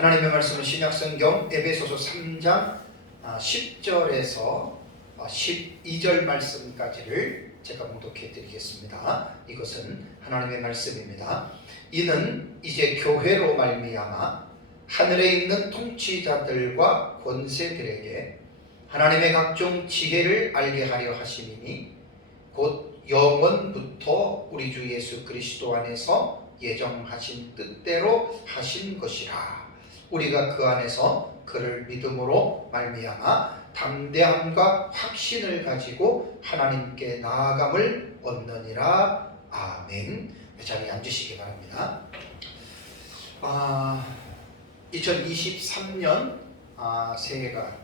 하나님의 말씀은 신약성경 에베소서 3장 10절에서 12절 말씀까지를 제가 봉독해 드리겠습니다. 이것은 하나님의 말씀입니다. 이는 이제 교회로 말미암아 하늘에 있는 통치자들과 권세들에게 하나님의 각종 지혜를 알게 하려 하심이니 곧 영원부터 우리 주 예수 그리스도 안에서 예정하신 뜻대로 하신 것이라. 우리가 그 안에서 그를 믿음으로 말미암아 담대함과 확신을 가지고 하나님께 나아감을 얻느니라. 아멘. 자리에 앉으시기 바랍니다. 2023년 새해가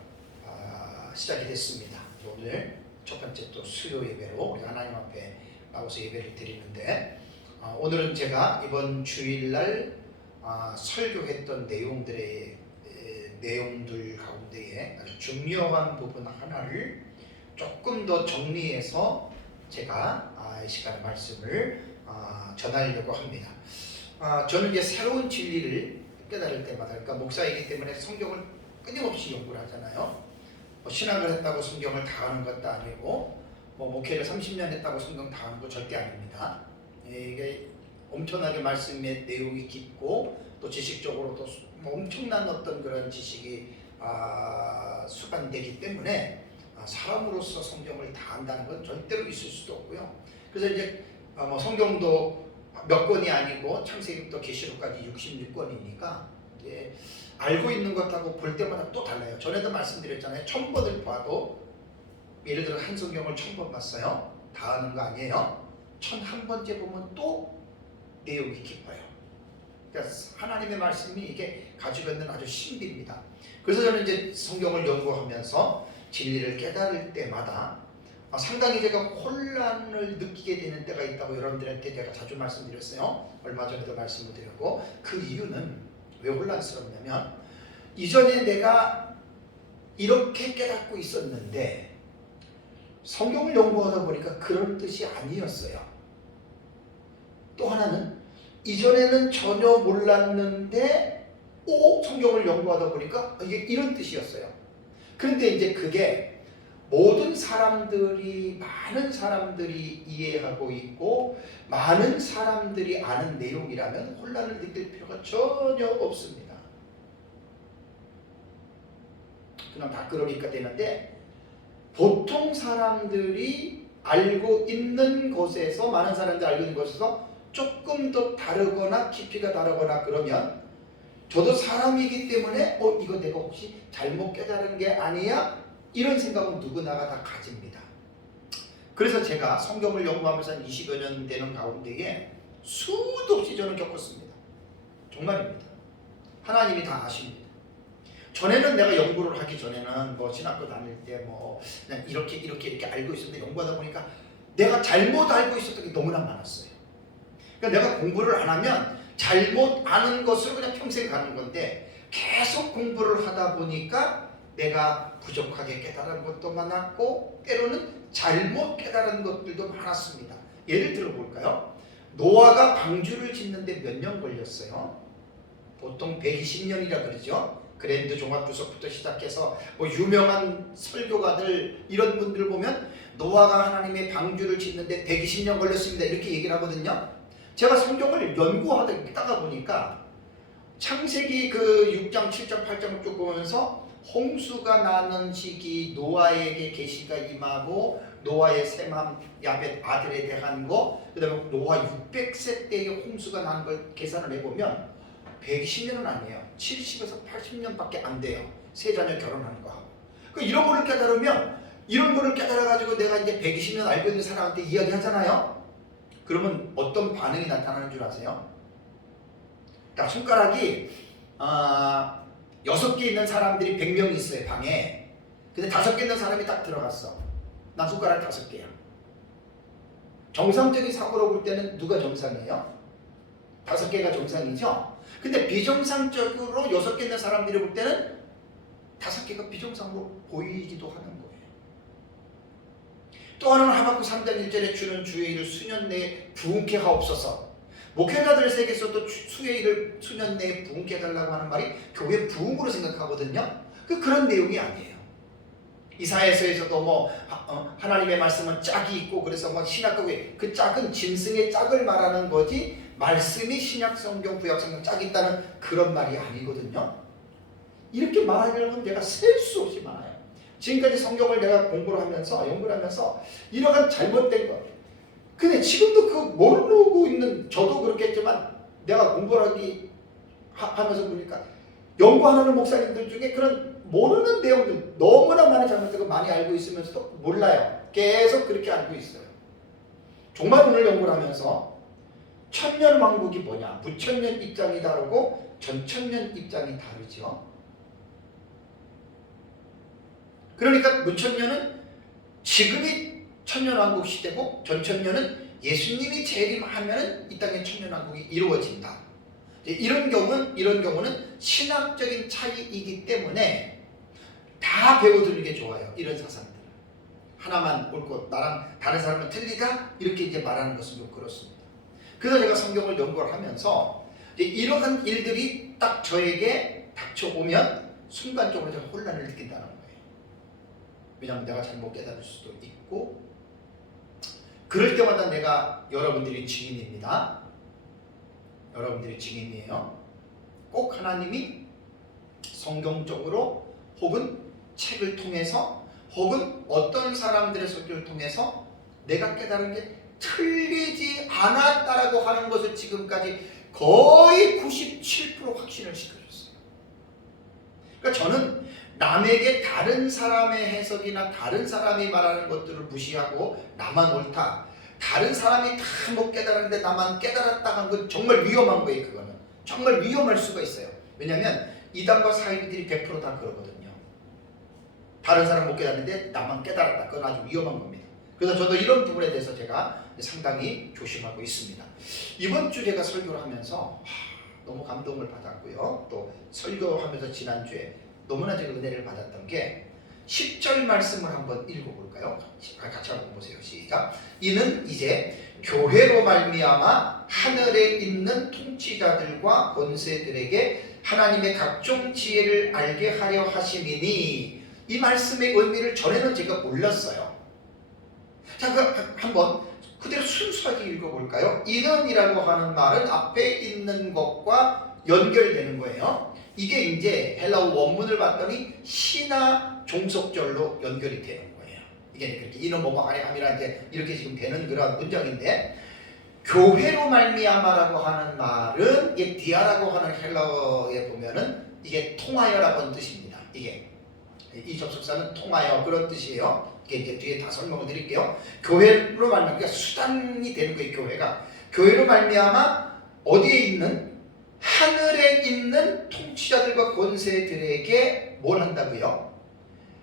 시작이 됐습니다. 오늘 첫 번째 또 수요 예배로 우리 하나님 앞에 나와서 예배를 드리는데, 오늘은 제가 이번 주일날 설교했던 내용들 가운데에 아주 중요한 부분 하나를 조금 더 정리해서 제가 이 시간에 말씀을 전하려고 합니다. 저는 이제 새로운 진리를 깨달을 때마다, 그러니까 목사이기 때문에 성경을 끊임없이 연구를 하잖아요. 신학을 했다고 성경을 다 아는 것도 아니고, 목회를 30년 했다고 성경 다 아는 거 절대 아닙니다. 이게 엄청나게 말씀의 내용이 깊고 또 지식적으로도 엄청난 어떤 그런 지식이 수반되기 때문에 사람으로서 성경을 다 안다는 건 절대로 있을 수도 없고요. 그래서 이제 성경도 몇 권이 아니고 창세기부터 계시록까지 66권이니까 이제 알고 있는 것하고 볼 때마다 또 달라요. 전에도 말씀드렸잖아요. 1000번을 봐도, 예를 들어 한 성경을 1000번 봤어요. 다 아는 거 아니에요. 1001번째 보면 또 내용이 깊어요. 그러니까 하나님의 말씀이 이게 가지고 있는 아주 신비입니다. 그래서 저는 이제 성경을 연구하면서 진리를 깨달을 때마다 상당히 제가 혼란을 느끼게 되는 때가 있다고 여러분들한테 제가 자주 말씀드렸어요. 얼마 전에도 말씀을 드렸고, 그 이유는 왜 혼란스럽냐면, 이전에 내가 이렇게 깨닫고 있었는데 성경을 연구하다 보니까 그런 뜻이 아니었어요. 또 하나는 이전에는 전혀 몰랐는데 성경을 연구하다 보니까 이게 이런 뜻이었어요. 그런데 이제 그게 많은 사람들이 이해하고 있고 많은 사람들이 아는 내용이라면 혼란을 느낄 필요가 전혀 없습니다. 그냥 다 그러니까 되는데, 보통 사람들이 알고 있는 곳에서, 많은 사람들이 알고 있는 곳에서 조금 더 다르거나 깊이가 다르거나 그러면, 저도 사람이기 때문에 이거 내가 혹시 잘못 깨달은 게 아니야? 이런 생각은 누구나가 다 가집니다. 그래서 제가 성경을 연구하면서 한 20여 년 되는 가운데에 수도 없이 저는 겪었습니다. 정말입니다. 하나님이 다 아십니다. 전에는 내가 연구를 하기 전에는 신학교 다닐 때 그냥 이렇게 알고 있었는데, 연구하다 보니까 내가 잘못 알고 있었던 게 너무나 많았어요. 그러니까 내가 공부를 안 하면 잘못 아는 것으로 그냥 평생 가는 건데, 계속 공부를 하다 보니까 내가 부족하게 깨달은 것도 많았고 때로는 잘못 깨달은 것들도 많았습니다. 예를 들어 볼까요? 노아가 방주를 짓는데 몇 년 걸렸어요? 보통 120년이라 그러죠. 그랜드 종합주석부터 시작해서 유명한 설교가들, 이런 분들 보면 노아가 하나님의 방주를 짓는데 120년 걸렸습니다, 이렇게 얘기를 하거든요. 제가 성경을 연구하다가 보니까 창세기 6장, 7장, 8장을 쭉 보면서 홍수가 나는 시기, 노아에게 계시가 임하고 노아의 셈함 야벳 아들에 대한 거, 그 다음에 노아 600세 때에 홍수가 난 걸 계산을 해보면 120년은 아니에요. 70에서 80년밖에 안 돼요. 세 자녀 결혼하는 거 하고. 이런 거를 깨달으면, 이런 거를 깨달아가지고 내가 이제 120년 알고 있는 사람한테 이야기하잖아요. 그러면 어떤 반응이 나타나는 줄 아세요? 딱 손가락이 6개 있는 사람들이 100명이 있어요, 방에. 근데 5개 있는 사람이 딱 들어갔어. 난 손가락 5개야. 정상적인 사고로 볼 때는 누가 정상이에요? 5개가 정상이죠? 근데 비정상적으로 6개 있는 사람들이 볼 때는 5개가 비정상으로 보이기도 하는 거예요. 또 하나는 하박국 3장 1절에 주는 주의 일을 수년 내에 부흥케 하옵소서. 목회자들 세계에서도 수혜를 수년 내에 부흥케 해달라고 하는 말이 교회 부흥으로 생각하거든요. 그런 내용이 아니에요. 이사야서에서도 뭐 하나님의 말씀은 짝이 있고 그래서 뭐 신약교회 그 짝은 짐승의 짝을 말하는 거지 말씀이 신약성경 구약성경 짝이 있다는 그런 말이 아니거든요. 이렇게 말하려면 내가 셀 수 없이 많아요. 지금까지 성경을 내가 공부를 하면서 연구를 하면서 이러한 잘못된 것 근데 지금도 그 모르고 있는 저도 그렇겠지만 내가 공부를 하면서 보니까 연구하는 목사님들 중에 그런 모르는 내용들 너무나 많이 잘못되고 많이 알고 있으면서도 몰라요. 계속 그렇게 알고 있어요. 정말 오늘 연구를 하면서 천년왕국이 뭐냐 무천년 입장이 다르고 전천년 입장이 다르죠. 그러니까 무천년은 지금이 천년왕국 시대고 전천년은 예수님이 재림하면은 이 땅에 천년왕국이 이루어진다. 이런 경우는 신학적인 차이이기 때문에 다 배워두는 게 좋아요. 이런 사상들. 하나만 옳고 나랑 다른 사람은 틀리다 이렇게 이제 말하는 것은 좀 그렇습니다. 그래서 제가 성경을 연구를 하면서 이러한 일들이 딱 저에게 닥쳐오면 순간적으로 제가 혼란을 느낀다는 거예요. 왜냐하면 내가 잘못 깨달을 수도 있고 그럴 때마다 내가 여러분들이 증인입니다. 여러분들이 증인이에요. 꼭 하나님이 성경적으로 혹은 책을 통해서 혹은 어떤 사람들의 설교를 통해서 내가 깨달은 게 틀리지 않았다라고 하는 것을 지금까지 거의 97% 확신을 시켜줬어요. 그러니까 저는 남에게 다른 사람의 해석이나 다른 사람이 말하는 것들을 무시하고 나만 옳다. 다른 사람이 다 못 깨달았는데 나만 깨달았다 하는 건 정말 위험한 거예요. 그거는. 정말 위험할 수가 있어요. 왜냐하면 이단과 사이비들이 100% 다 그러거든요. 다른 사람 못 깨달았는데 나만 깨달았다. 그건 아주 위험한 겁니다. 그래서 저도 이런 부분에 대해서 제가 상당히 조심하고 있습니다. 이번 주 제가 설교를 하면서 너무 감동을 받았고요. 또 설교하면서 지난주에 너무나 제가 은혜를 받았던 게 10절 말씀을 한번 읽어볼까요? 같이 한번 보세요. 시작. 이는 이제 교회로 말미암아 하늘에 있는 통치자들과 권세들에게 하나님의 각종 지혜를 알게 하려 하심이니 이 말씀의 의미를 전에는 제가 몰랐어요. 자, 한번 그대로 순수하게 읽어볼까요? 이는이라고 하는 말은 앞에 있는 것과 연결되는 거예요. 이게 이제 헬라어 원문을 봤더니 시나 종속절로 연결이 되는 거예요. 이게 그렇게 이는 뭐뭐 아래 함이라 이렇게 지금 되는 그런 문장인데 교회로 말미암아라고 하는 말은 이 디아라고 하는 헬라어에 보면은 이게 통하여라고 하는 뜻입니다. 이게 이 접속사는 통하여 그런 뜻이에요. 이게 이제 뒤에 다 설명을 드릴게요. 교회로 말미암아 그러니까 수단이 되는 거예요. 교회로 말미암아 어디에 있는 하늘에 있는 통치자들과 권세들에게 뭘 한다고요?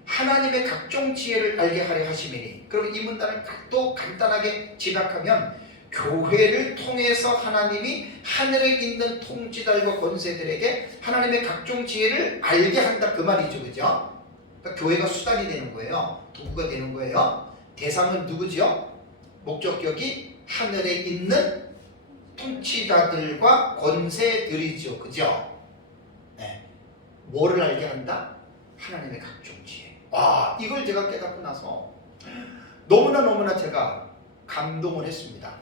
하나님의 각종 지혜를 알게 하려 하심이니. 그럼 이 문단을 또 간단하게 집약하면 교회를 통해서 하나님이 하늘에 있는 통치자들과 권세들에게 하나님의 각종 지혜를 알게 한다 그 말이죠. 그죠? 그러니까 교회가 수단이 되는 거예요. 도구가 되는 거예요. 대상은 누구죠? 목적격이 하늘에 있는 통치자들과 권세들이죠. 그죠? 네. 뭐를 알게 한다? 하나님의 각종 지혜. 와, 이걸 제가 깨닫고 나서 너무나 제가 감동을 했습니다.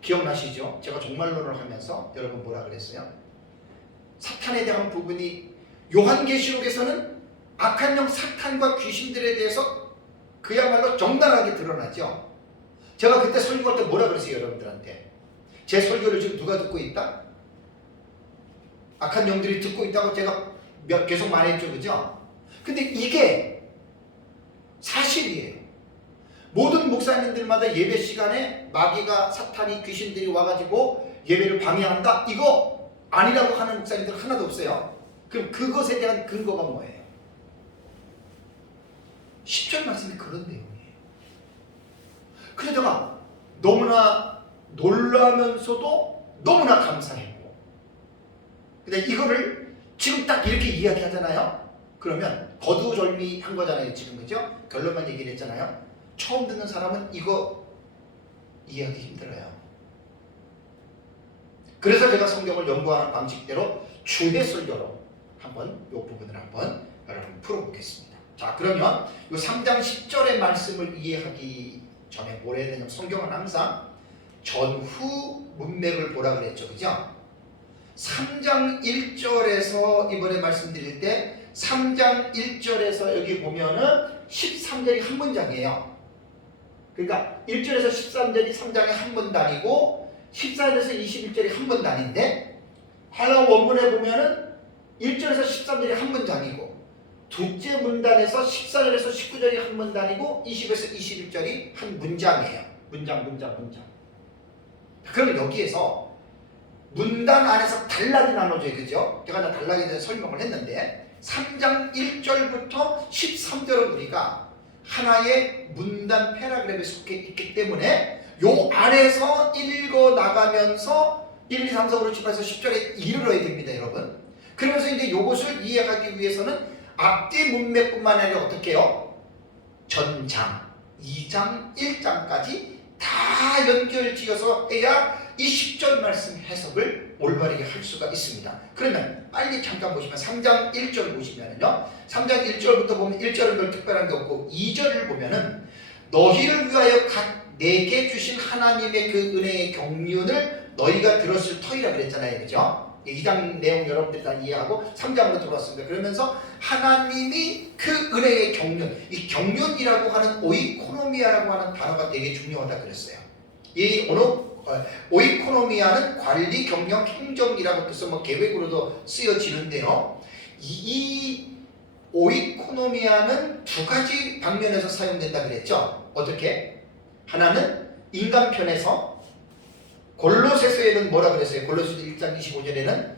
기억나시죠? 제가 종말론을 하면서 여러분 뭐라 그랬어요? 사탄에 대한 부분이 요한계시록에서는 악한 영 사탄과 귀신들에 대해서 그야말로 정당하게 드러나죠. 제가 그때 설교할 때 뭐라 그랬어요? 여러분들한테 제 설교를 지금 누가 듣고 있다? 악한 영들이 듣고 있다고 제가 계속 말했죠. 그죠? 근데 이게 사실이에요. 모든 목사님들마다 예배 시간에 마귀가 사탄이 귀신들이 와가지고 예배를 방해한다? 이거 아니라고 하는 목사님들 하나도 없어요. 그럼 그것에 대한 근거가 뭐예요? 10절 말씀이 그런 내용이에요. 그래서 제가 너무나 놀라면서도 너무나 감사했고, 근데 이거를 지금 딱 이렇게 이야기하잖아요. 그러면 거두절미한 거잖아요. 지금 그죠? 결론만 얘기를 했잖아요. 처음 듣는 사람은 이거 이해하기 힘들어요. 그래서 제가 성경을 연구하는 방식대로 주의 설교로 한번 이 부분을 한번 여러분 풀어보겠습니다. 자, 그러면 이 3장 10절의 말씀을 이해하기 전에 뭘 해야 되냐면, 성경은 항상 전후 문맥을 보라 그랬죠, 그죠? 3장 1절에서 이번에 말씀드릴 때 3장 1절에서 여기 보면은 13절이 한 문장이에요. 그러니까 1절에서 13절이 3장의 한 문단이고 14절에서 21절이 한 문단인데, 헬라 원문에 보면은 1절에서 13절이 한 문장이고 둘째 문단에서 14절에서 19절이 한 문단이고 20에서 21절이 한 문장이에요. 문장. 그러면 여기에서 문단 안에서 단락이 나눠져요, 그죠? 제가 단락에 대해서 설명을 했는데 3장 1절부터 13절은 우리가 하나의 문단 패러그래프에 속해 있기 때문에 요 안에서 읽어 나가면서 1, 2, 3, 4, 5, 6, 7, 8에서 10절에 이르러야 됩니다, 여러분. 그러면서 이제 요것을 이해하기 위해서는 앞뒤 문맥뿐만 아니라 어떻게 해요? 전장, 2장, 1장까지 다 연결지어서 해야 이 10절 말씀 해석을 올바르게 할 수가 있습니다. 그러면 빨리 잠깐 보시면 3장 1절 보시면은요, 3장 1절부터 보면 1절은 별 특별한 게 없고 2절을 보면은 너희를 위하여 각 내게 주신 하나님의 그 은혜의 경륜을 너희가 들었을 터이라 그랬잖아요, 그죠? 2장 내용 여러분들이 다 이해하고 3장으로 들어왔습니다. 그러면서 하나님이 그 은혜의 경륜, 이 경륜이라고 하는 오이코노미아라고 하는 단어가 되게 중요하다 그랬어요. 이 오이코노미아는 관리, 경영, 행정이라고 해서 계획으로도 쓰여지는데요. 이 오이코노미아는 두 가지 방면에서 사용된다 그랬죠. 어떻게? 하나는 인간 편에서 골로새서에는 뭐라 그랬어요? 골로새서 1장 25절에는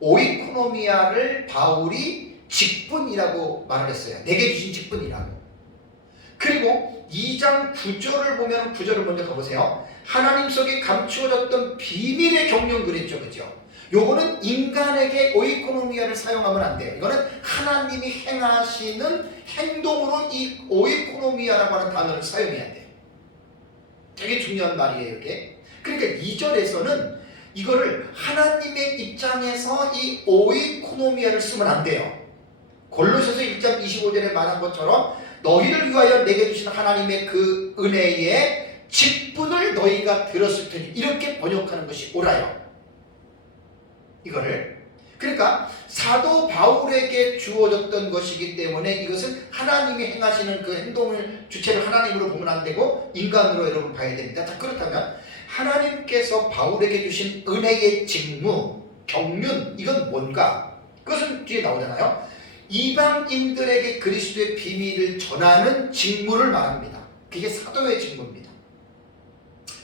오이코노미아를 바울이 직분이라고 말을 했어요. 내게 주신 직분이라고. 그리고 2장 9절을 보면 9절을 먼저 가보세요. 하나님 속에 감추어졌던 비밀의 경륜 그랬죠, 그죠? 요거는 인간에게 오이코노미아를 사용하면 안 돼요. 이거는 하나님이 행하시는 행동으로 이 오이코노미아라고 하는 단어를 사용해야 돼요. 되게 중요한 말이에요, 이게. 그러니까 2절에서는 이거를 하나님의 입장에서 이 오이코노미아를 쓰면 안 돼요. 골로새서 1장 25절에 말한 것처럼 너희를 위하여 내게 주신 하나님의 그 은혜의 직분을 너희가 들었을 테니, 이렇게 번역하는 것이 옳아요. 이거를. 그러니까 사도 바울에게 주어졌던 것이기 때문에 이것은 하나님이 행하시는 그 행동을 주체를 하나님으로 보면 안 되고 인간으로 여러분 봐야 됩니다. 자, 그렇다면 하나님께서 바울에게 주신 은혜의 직무, 경륜, 이건 뭔가? 그것은 뒤에 나오잖아요. 이방인들에게 그리스도의 비밀을 전하는 직무를 말합니다. 그게 사도의 직무입니다.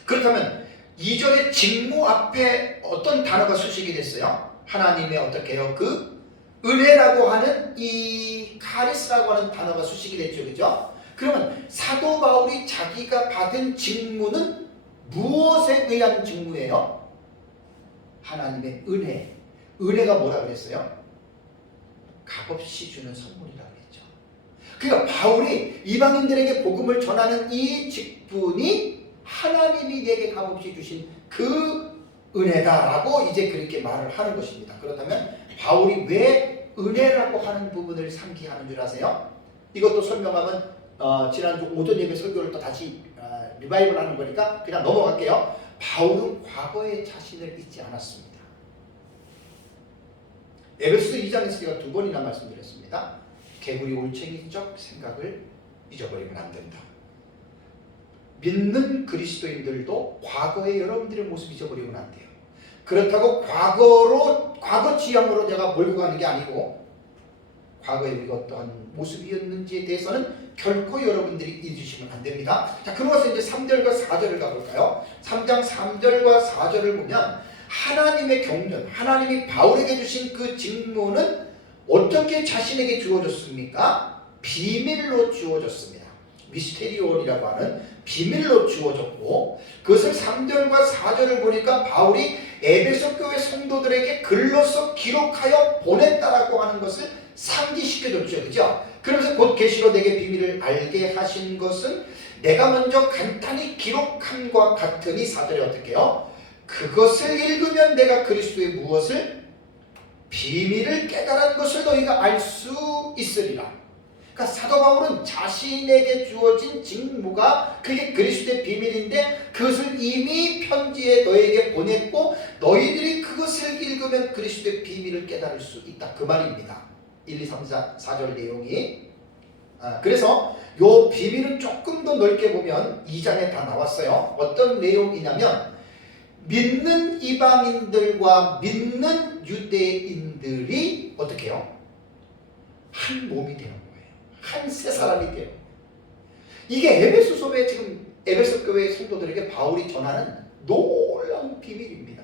그렇다면 2절의 직무 앞에 어떤 단어가 수식이 됐어요? 하나님의 어떻게 해요? 그 은혜라고 하는 이 카리스라고 하는 단어가 수식이 됐죠, 그죠? 그러면 사도 바울이 자기가 받은 직무는 무엇에 의한 직무예요? 하나님의 은혜. 은혜가 뭐라 그랬어요? 값없이 주는 선물이라고 했죠. 그러니까 바울이 이방인들에게 복음을 전하는 이 직분이 하나님이 내게 값없이 주신 그 은혜다라고 이제 그렇게 말을 하는 것입니다. 그렇다면 바울이 왜 은혜라고 하는 부분을 상기하는 줄 아세요? 이것도 설명하면 지난주 오전 예배 설교를 또 다시 리바이벌 하는 거니까 그냥 넘어갈게요. 바울은 과거의 자신을 잊지 않았습니다. 에베소서 2장에서 제가 두 번이나 말씀드렸습니다. 개구리 올챙이적 생각을 잊어버리면 안 된다. 믿는 그리스도인들도 과거의 여러분들의 모습 잊어버리면 안 돼요. 그렇다고 과거 지향으로 내가 몰고 가는 게 아니고 과거에 우리가 어떠한 모습이었는지에 대해서는 결코 여러분들이 잊으시면 안 됩니다. 자, 그러면서 이제 3절과 4절을 가볼까요? 3장 3절과 4절을 보면 하나님의 경륜, 하나님이 바울에게 주신 그 직무는 어떻게 자신에게 주어졌습니까? 비밀로 주어졌습니다. 미스테리온이라고 하는 비밀로 주어졌고, 그것을 3절과 4절을 보니까 바울이 에베소 교회 성도들에게 글로써 기록하여 보냈다라고 하는 것을 상기시켜줬죠, 그죠? 그러면서 곧 계시로 내게 비밀을 알게 하신 것은 내가 먼저 간단히 기록한 것 같으니, 4절에 어떻게 해요? 그것을 읽으면 내가 그리스도의 무엇을 비밀을 깨달은 것을 너희가 알 수 있으리라. 그러니까 사도 바울은 자신에게 주어진 직무가 그게 그리스도의 비밀인데 그것을 이미 편지에 너에게 보냈고 너희들이 그것을 읽으면 그리스도의 비밀을 깨달을 수 있다. 그 말입니다. 1, 2, 3, 4절 내용이. 그래서 요 비밀은 조금 더 넓게 보면 2장에 다 나왔어요. 어떤 내용이냐면 믿는 이방인들과 믿는 유대인들이 어떻게 해요? 한 몸이 되는 거예요. 한 세 사람이 돼요. 이게 에베소서에 지금 에베소 교회 성도들에게 바울이 전하는 놀라운 비밀입니다.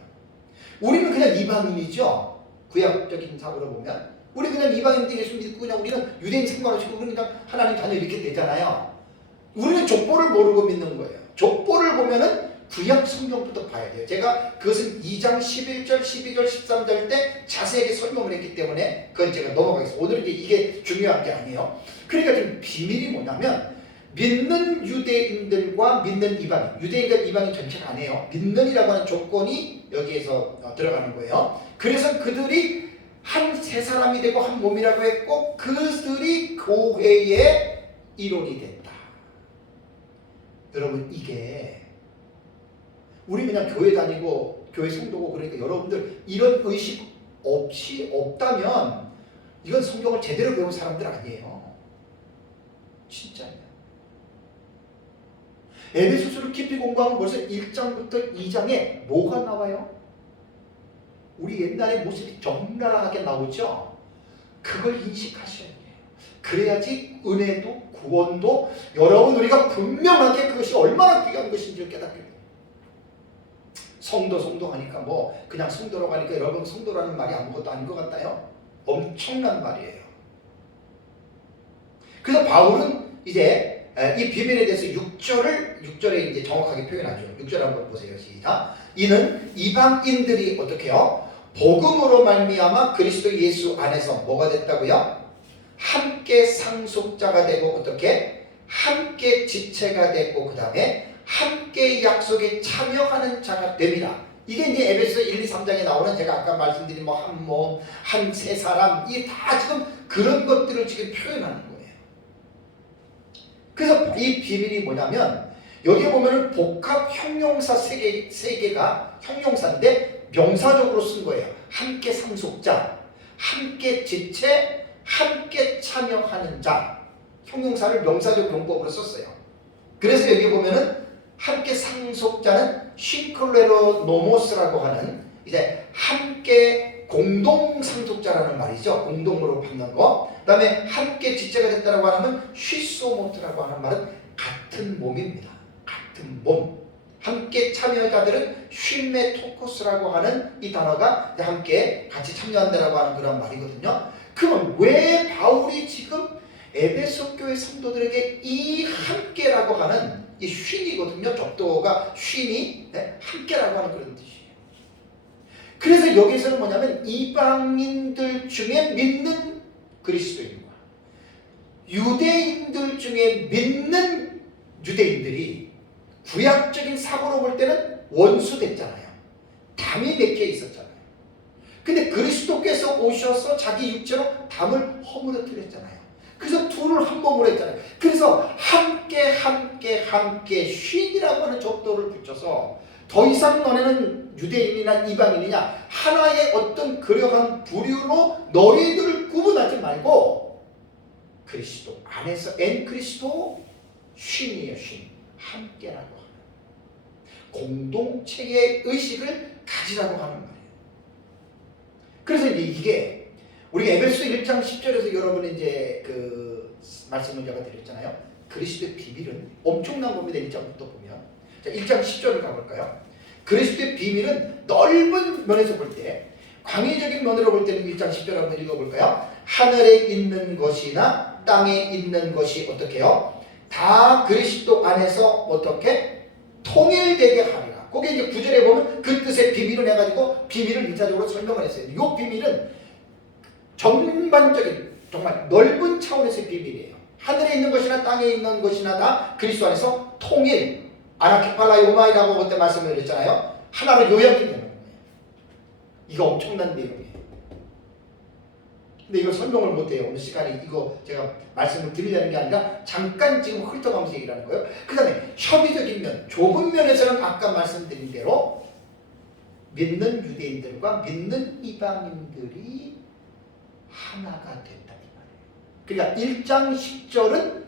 우리는 그냥 이방인이죠. 구약적인 사고로 보면 우리 그냥 이방인들 예수 믿고 그냥 우리는 유대인 생활하시고 우리는 그냥 하나님 자녀 이렇게 되잖아요. 우리는 족보를 모르고 믿는 거예요. 족보를 보면은 구약 성경부터 봐야 돼요. 제가 그것은 2장 11절, 12절, 13절 때 자세하게 설명을 했기 때문에 그건 제가 넘어가겠습니다. 오늘은 이게 중요한 게 아니에요. 그러니까 지금 비밀이 뭐냐면 믿는 유대인들과 믿는 이방인, 유대인과 이방인 전체가 아니에요. 믿는이라고 하는 조건이 여기에서 들어가는 거예요. 그래서 그들이 한 세 사람이 되고 한 몸이라고 했고 그들이 교회의 일원이 됐다. 여러분 이게 우리 그냥 교회 다니고 교회 성도고 그러니까 여러분들 이런 의식 없다면 이건 성경을 제대로 배운 사람들 아니에요. 진짜예요. 에베소서를 깊이 공부하면 벌써 1장부터 2장에 뭐가 나와요? 우리 옛날의 모습이 적나라하게 나오죠. 그걸 인식하셔야 돼요. 그래야지 은혜도 구원도 여러분 우리가 분명하게 그것이 얼마나 귀한 것인지를 깨닫게 돼요. 성도 하니까 뭐 그냥 성도라고 하니까 여러분 성도라는 말이 아무것도 아닌 것 같나요? 엄청난 말이에요. 그래서 바울은 이제 이 비밀에 대해서 6절에 이제 정확하게 표현하죠. 6절 한번 보세요. 시작. 이는 이방인들이 어떻게 해요? 복음으로 말미암아 그리스도 예수 안에서 뭐가 됐다고요? 함께 상속자가 되고 어떻게? 함께 지체가 되고 그 다음에 함께 약속에 참여하는 자가 됩니다. 이게 이제 에베소 1, 2, 3장에 나오는 제가 아까 말씀드린 뭐 한 몸, 한 세 사람 이게 다 지금 그런 것들을 지금 표현하는 거예요. 그래서 이 비밀이 뭐냐면 여기 보면은 복합 형용사 세 개가 형용사인데 명사적으로 쓴 거예요. 함께 상속자, 함께 지체, 함께 참여하는 자. 형용사를 명사적 용법으로 썼어요. 그래서 여기 보면은 함께 상속자는 싱클레로 노모스라고 하는 이제 함께 공동 상속자라는 말이죠. 공동으로 받는 거. 그 다음에 함께 지체가 됐다고 하면 쉬소모트라고 하는 말은 같은 몸입니다. 같은 몸. 함께 참여자들은 쉴메토코스라고 하는 이 단어가 함께 같이 참여한다라고 하는 그런 말이거든요. 그럼 왜 바울이 지금 에베소 교회 성도들에게 이 함께라고 하는 이 쉰이거든요. 적도가 쉰이 함께라고 하는 그런 뜻이에요. 그래서 여기서는 뭐냐면 이방인들 중에 믿는 그리스도인과 유대인들 중에 믿는 유대인들이 구약적인 사고로 볼 때는 원수 됐잖아요. 담이 맥혀 있었잖아요. 근데 그리스도께서 오셔서 자기 육체로 담을 허물어뜨렸잖아요. 그래서 둘을 한 몸으로 했잖아요. 그래서 함께 쉰이라고 하는 적도를 붙여서 더 이상 너네는 유대인이나 이방인이냐 하나의 어떤 그러한 부류로 너희들을 구분하지 말고 그리스도 안에서 엔 그리스도 쉰이에요. 쉰. 함께라고 하는 공동체의 의식을 가지라고 하는 말이에요. 그래서 이게 우리가 에베소 1장 10절에서 여러분이 이제 그 말씀을 제가 드렸잖아요. 그리스도의 비밀은 엄청난 겁니다. 1장부터 보면. 자, 1장 10절을 가볼까요? 그리스도의 비밀은 넓은 면에서 볼 때, 광의적인 면으로 볼 때는 1장 10절 한번 읽어볼까요? 하늘에 있는 것이나 땅에 있는 것이 어떻게 해요? 다 그리스도 안에서 어떻게? 통일되게 하리라. 거기 이제 9절에 보면 그 뜻의 비밀을 해가지고 비밀을 1차적으로 설명을 했어요. 이 비밀은 전반적인 정말 넓은 차원에서의 비밀이에요. 하늘에 있는 것이나 땅에 있는 것이나 다 그리스도 안에서 통일, 아나키팔라이오마이라고 그때 말씀을 드렸잖아요. 하나로 요약이 되는 거예요. 이거 엄청난 내용이에요. 근데 이거 설명을 못해요. 오늘 시간이 이거 제가 말씀을 드리려는 게 아니라 잠깐 지금 훑어가면서 얘기를 하는 거예요. 그 다음에 협의적인 면, 좁은 면에서는 아까 말씀드린 대로 믿는 유대인들과 믿는 이방인들이 하나가 된다 이 말이에요. 그러니까 1장 10절은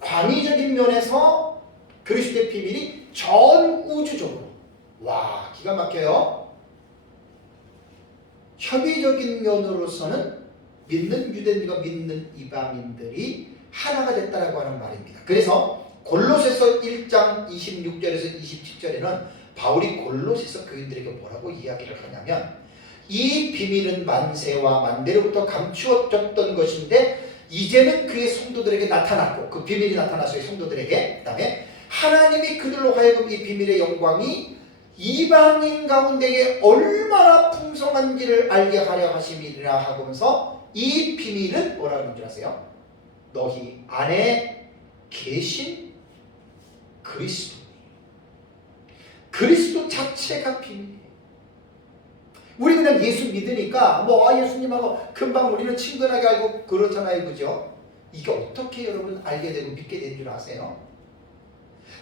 광의적인 면에서 그리스도의 비밀이 전 우주적으로 와 기가 막혀요. 협의적인 면으로서는 믿는 유대인과 믿는 이방인들이 하나가 됐다라고 하는 말입니다. 그래서 골로새서 1장 26절에서 27절에는 바울이 골로새서 교인들에게 뭐라고 이야기를 하냐면 이 비밀은 만세와 만대로부터 감추어졌던 것인데 이제는 그의 성도들에게 나타났고 그 비밀이 나타났어요. 성도들에게. 그 다음에 하나님이 그들로 하여금 이 비밀의 영광이 이방인 가운데에 얼마나 풍성한지를 알게 하려 하심이라 하면서 이 비밀은 뭐라고 하는 줄 아세요? 너희 안에 계신 그리스도. 그리스도 자체가 비밀이에요. 우리 그냥 예수 믿으니까 예수님하고 금방 우리는 친근하게 알고 그렇잖아요. 그죠? 이게 어떻게 여러분 알게 되고 믿게 된 줄 아세요?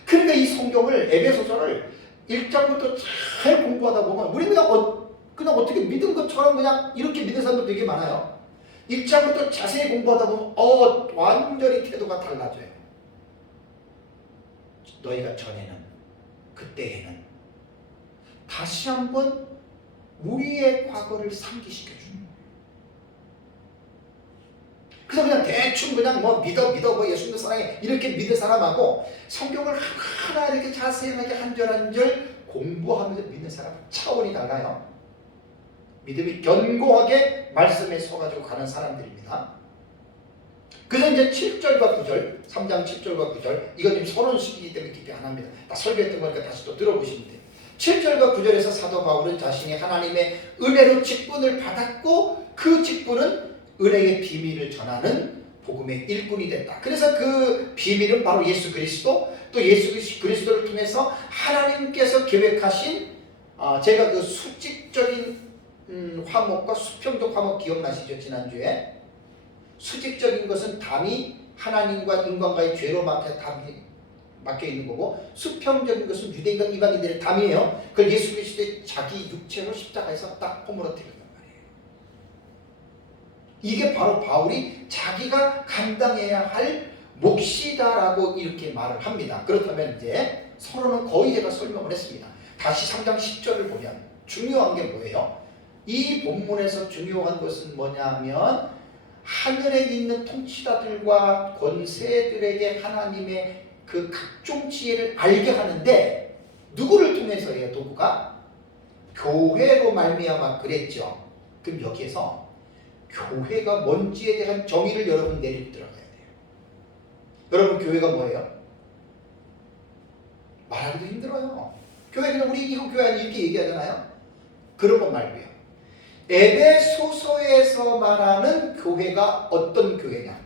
그러니까 이 성경을 에베소서를 1장부터 잘 공부하다 보면 우리는 그냥 어떻게 믿은 것처럼 그냥 이렇게 믿는 사람도 되게 많아요. 1장부터 자세히 공부하다 보면 완전히 태도가 달라져요. 너희가 전에는 그때에는 다시 한번 우리의 과거를 상기시켜 주는 거예요. 그래서 그냥 대충 그냥 믿어 예수 믿는 사랑해 이렇게 믿는 사람하고 성경을 하나 이렇게 자세하게 한 절 한 절 공부하면서 믿는 사람 차원이 달라요. 믿음이 견고하게 말씀에 서가지고 가는 사람들입니다. 그래서 이제 7절과 9절, 3장 7절과 9절, 이건 지금 서론식이기 때문에 깊이 안 합니다. 다 설교했던 거니까 다시 또 들어보시면 돼요. 7절과 9절에서 사도 바울은 자신이 하나님의 은혜로 직분을 받았고 그 직분은 은혜의 비밀을 전하는 복음의 일꾼이 됐다. 그래서 그 비밀은 바로 예수 그리스도, 또 예수 그리스도를 통해서 하나님께서 계획하신 제가 그 수직적인 화목과 수평적 화목 기억나시죠? 지난주에 수직적인 것은 담이 하나님과 인간과의 죄로 막혀 있는 거고 수평적인 것은 유대인과 이방인들의 담이에요. 그걸 예수 그리스도의 자기 육체로 십자가에서 딱 허물어뜨린단 말이에요. 이게 바로 바울이 자기가 감당해야 할 몫이다라고 이렇게 말을 합니다. 그렇다면 이제 서로는 거의 제가 설명을 했습니다. 다시 3장 10절을 보면 중요한 게 뭐예요? 이 본문에서 중요한 것은 뭐냐면 하늘에 있는 통치자들과 권세들에게 하나님의 그 각종 지혜를 알게 하는데 누구를 통해서예요? 도구가? 교회로 말미암아 그랬죠. 그럼 여기에서 교회가 뭔지에 대한 정의를 여러분 내리고 들어가야 돼요. 여러분 교회가 뭐예요? 말하기도 힘들어요. 교회는 우리 이거 교회 아니 이렇게 얘기하잖아요. 그런 것 말고요. 에베소서에서 말하는 교회가 어떤 교회냐?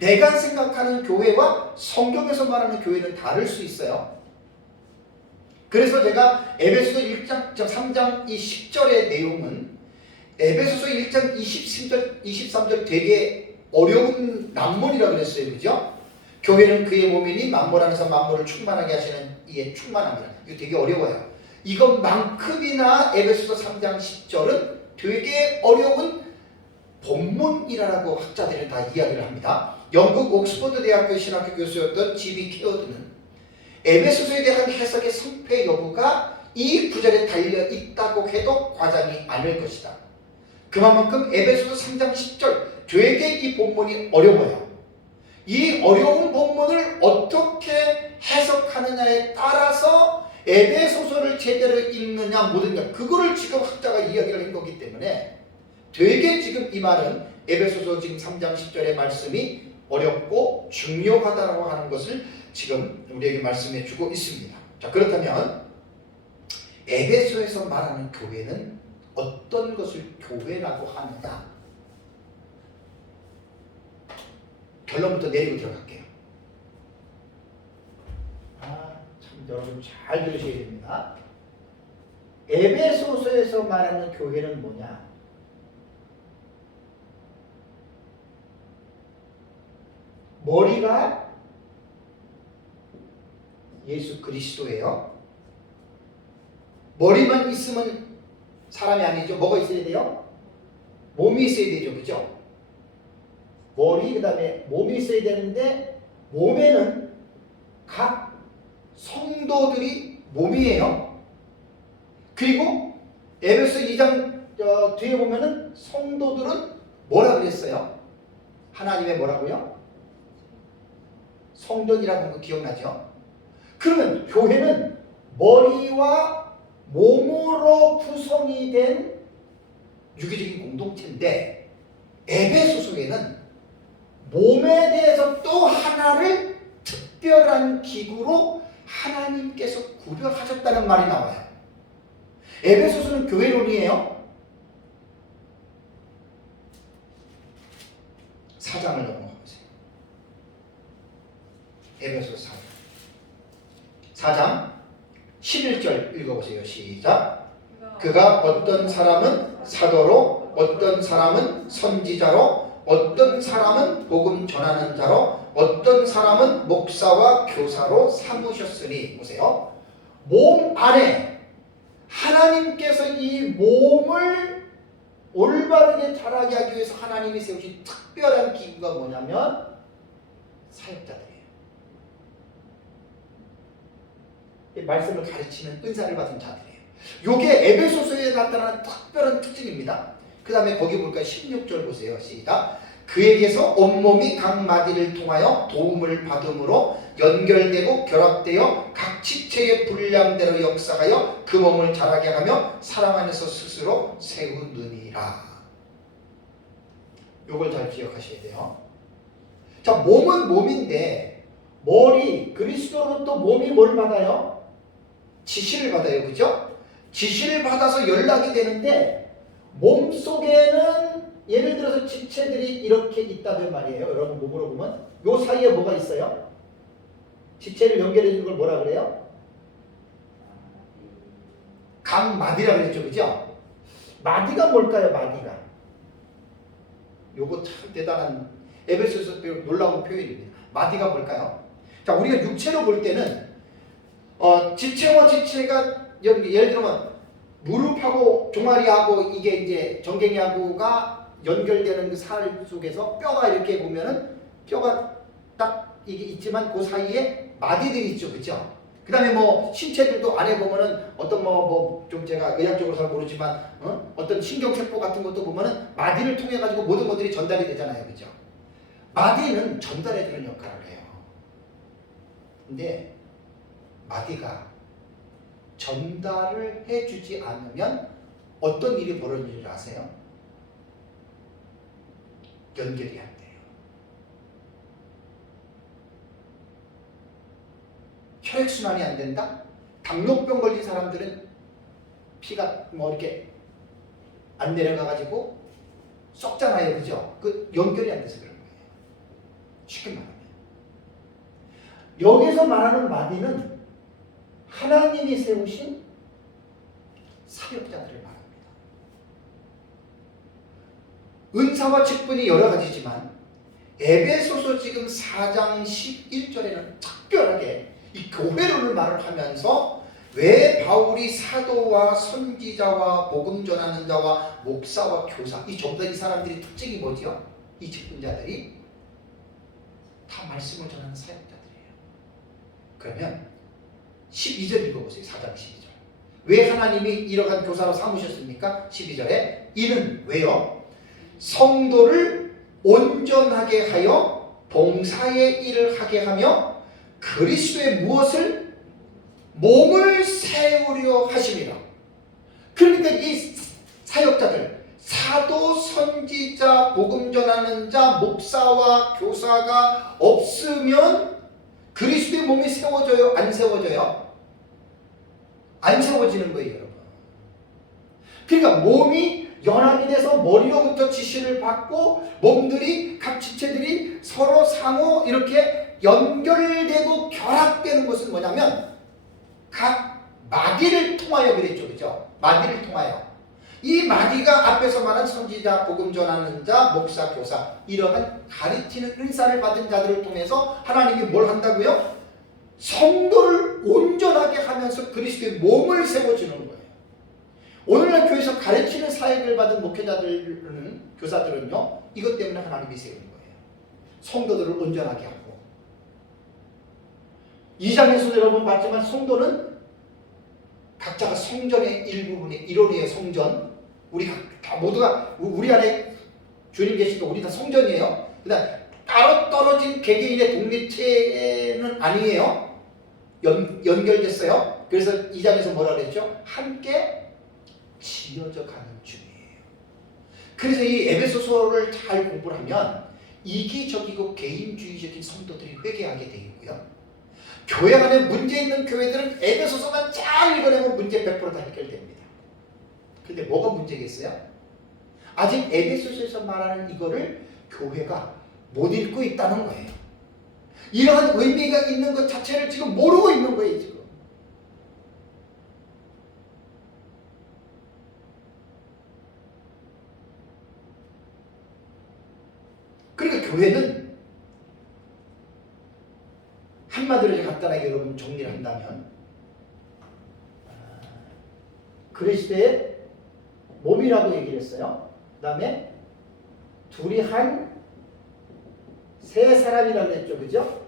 내가 생각하는 교회와 성경에서 말하는 교회는 다를 수 있어요. 그래서 제가 에베소서 1장 3장 이 10절의 내용은 에베소서 1장 23절 되게 어려운 난문이라고 그랬어요. 그죠? 교회는 그의 몸이니 만물 안에서 만물을 충만하게 하시는 이에 충만합니다. 이거 되게 어려워요. 이것만큼이나 에베소서 3장 10절은 되게 어려운 본문이라고 학자들은 다 이야기를 합니다. 영국 옥스퍼드 대학교 신학교 교수였던 G.B. 케어드는 에베소서에 대한 해석의 성패 여부가 이 구절에 달려 있다고 해도 과장이 아닐 것이다. 그만큼 에베소서 3장 10절 되게 이 본문이 어려워요. 이 어려운 본문을 어떻게 해석하느냐에 따라서 에베소서를 제대로 읽느냐 못느냐 그거를 지금 학자가 이야기를 한 거기 때문에 되게 지금 이 말은 에베소서 지금 3장 10절의 말씀이 어렵고 중요하다고 하는 것을 지금 우리에게 말씀해 주고 있습니다. 자, 그렇다면 에베소에서 말하는 교회는 어떤 것을 교회라고 하느냐? 결론부터 내리고 들어갈게요. 참 여러분 잘 들으셔야 됩니다. 에베소서에서 말하는 교회는 뭐냐? 머리가 예수 그리스도예요. 머리만 있으면 사람이 아니죠. 뭐가 있어야 돼요? 몸이 있어야 되죠. 그죠? 머리, 그 다음에 몸이 있어야 되는데 몸에는 각 성도들이 몸이에요. 그리고 에베소 2장 뒤에 보면은 성도들은 뭐라 그랬어요? 하나님의 뭐라고요? 성전이라는 거 기억나죠? 그러면 교회는 머리와 몸으로 구성이 된 유기적인 공동체인데 에베소서에는 몸에 대해서 또 하나를 특별한 기구로 하나님께서 구별하셨다는 말이 나와요. 에베소서는 교회론이에요. 4장을 넘어가 보세요. 에베소서 4장 11절 읽어보세요. 시작. 그가 어떤 사람은 사도로, 어떤 사람은 선지자로, 어떤 사람은 복음 전하는 자로, 어떤 사람은 목사와 교사로 삼으셨으니, 보세요. 몸 안에 하나님께서 이 몸을 올바르게 자라게 하기 위해서 하나님이 세우신 특별한 기구가 뭐냐면 사역자들이에요. 말씀을 가르치는 은사를 받은 자들이에요. 이게 에베소서에 나타나는 특별한 특징입니다. 그 다음에 거기 볼까요? 16절 보세요. 시작. 그에게서 온몸이 각 마디를 통하여 도움을 받음으로 연결되고 결합되어 각 지체의 분량대로 역사하여 그 몸을 자라게 하며 사랑 안에서 스스로 세우느니라. 요걸 잘 기억하셔야 돼요. 자, 몸은 몸인데 머리, 그리스도로부터 몸이 뭘 받아요? 지시를 받아요. 그죠? 지시를 받아서 연락이 되는데 몸속에는 예를 들어서 지체들이 이렇게 있다면 말이에요. 여러분 몸으로 보면 요 사이에 뭐가 있어요? 지체를 연결해 주는 걸 뭐라 그래요? 각마디라 그랬죠. 그죠? 마디가 뭘까요? 마디가. 요거 참 대단한 에베소서 놀라운 표현입니다. 마디가 뭘까요? 자, 우리가 육체로 볼 때는 지체와 지체가 예를 들면 무릎하고 종아리하고 이게 이제 정갱이하고가 연결되는 그 살 속에서 뼈가 이렇게 보면은 뼈가 딱 이게 있지만 그 사이에 마디들이 있죠. 그죠? 그 다음에 뭐 신체들도 안에 보면은 어떤 좀 제가 의학적으로 잘 모르지만 어떤 신경세포 같은 것도 보면은 마디를 통해 가지고 모든 것들이 전달이 되잖아요. 그죠? 마디는 전달해 주는 역할을 해요. 근데 마디가 전달을 해주지 않으면 어떤 일이 벌어지는지 아세요? 연결이 안 돼요. 혈액순환이 안 된다? 당뇨병 걸린 사람들은 피가 뭐 이렇게 안 내려가가지고 썩잖아요. 그죠? 그 연결이 안 돼서 그런 거예요. 쉽게 말하면. 여기서 말하는 마디는 하나님이 세우신 사역자들을 말합니다. 은사와 직분이 여러 가지지만 에베소서 지금 4장 11절에는 특별하게 이 교회론을 말을 하면서 왜 바울이 사도와 선지자와 복음 전하는 자와 목사와 교사 이 전부 다 이 사람들이 특징이 뭐지요? 이 직분자들이 다 말씀을 전하는 사역자들이에요. 그러면 12절 읽어보세요. 4장 12절. 왜 하나님이 이러한 교사로 삼으셨습니까? 12절에 이는 왜요? 성도를 온전하게 하여 봉사의 일을 하게 하며 그리스도의 무엇을? 몸을 세우려 하심이라. 그러니까 이 사역자들 사도, 선지자, 복음 전하는 자, 목사와 교사가 없으면 그리스도의 몸이 세워져요? 안 세워져요? 안 세워지는 거예요, 여러분. 그러니까 몸이 연합이 돼서 머리로부터 지시를 받고 몸들이 각 지체들이 서로 상호 이렇게 연결되고 결합되는 것은 뭐냐면 각 마디를 통하여 그랬죠. 그죠? 마디를 통하여. 이 마디가 앞에서 말한 선지자, 복음 전하는 자, 목사, 교사 이러한 가르치는 은사를 받은 자들을 통해서 하나님이 뭘 한다고요? 성도를 온전하게 하면서 그리스도의 몸을 세워주는 거예요. 오늘날 교회에서 가르치는 사역을 받은 목회자들은, 교사들은요, 이것 때문에 하나님이 세우는 거예요. 성도들을 온전하게 하고. 2장에서도 여러분 봤지만 성도는 각자가 성전의 일부분의 일원이에요. 성전. 우리 다 모두가 우리 안에 주님 계시고 우리 다 성전이에요. 그다음 따로 떨어진 개개인의 독립체는 아니에요. 연결됐어요. 그래서 2장에서 뭐라 그랬죠? 함께 지어져 가는 중이에요. 그래서 이 에베소서를 잘 공부를 하면 이기적이고 개인주의적인 성도들이 회개하게 되어 있고요. 교회 안에 문제 있는 교회들은 에베소서만 잘 읽어내면 문제 100% 다 해결됩니다. 근데 뭐가 문제겠어요? 아직 에베소서에서 말하는 이거를 교회가 못 읽고 있다는 거예요. 이러한 의미가 있는 것 자체를 지금 모르고 있는 거예요. 지금. 그러니까 교회는 한마디로 제가 간단하게 여러분 정리를 한다면 그리스도의 몸이라고 얘기를 했어요. 그 다음에 둘이 한 세 사람이라고 했죠. 그죠?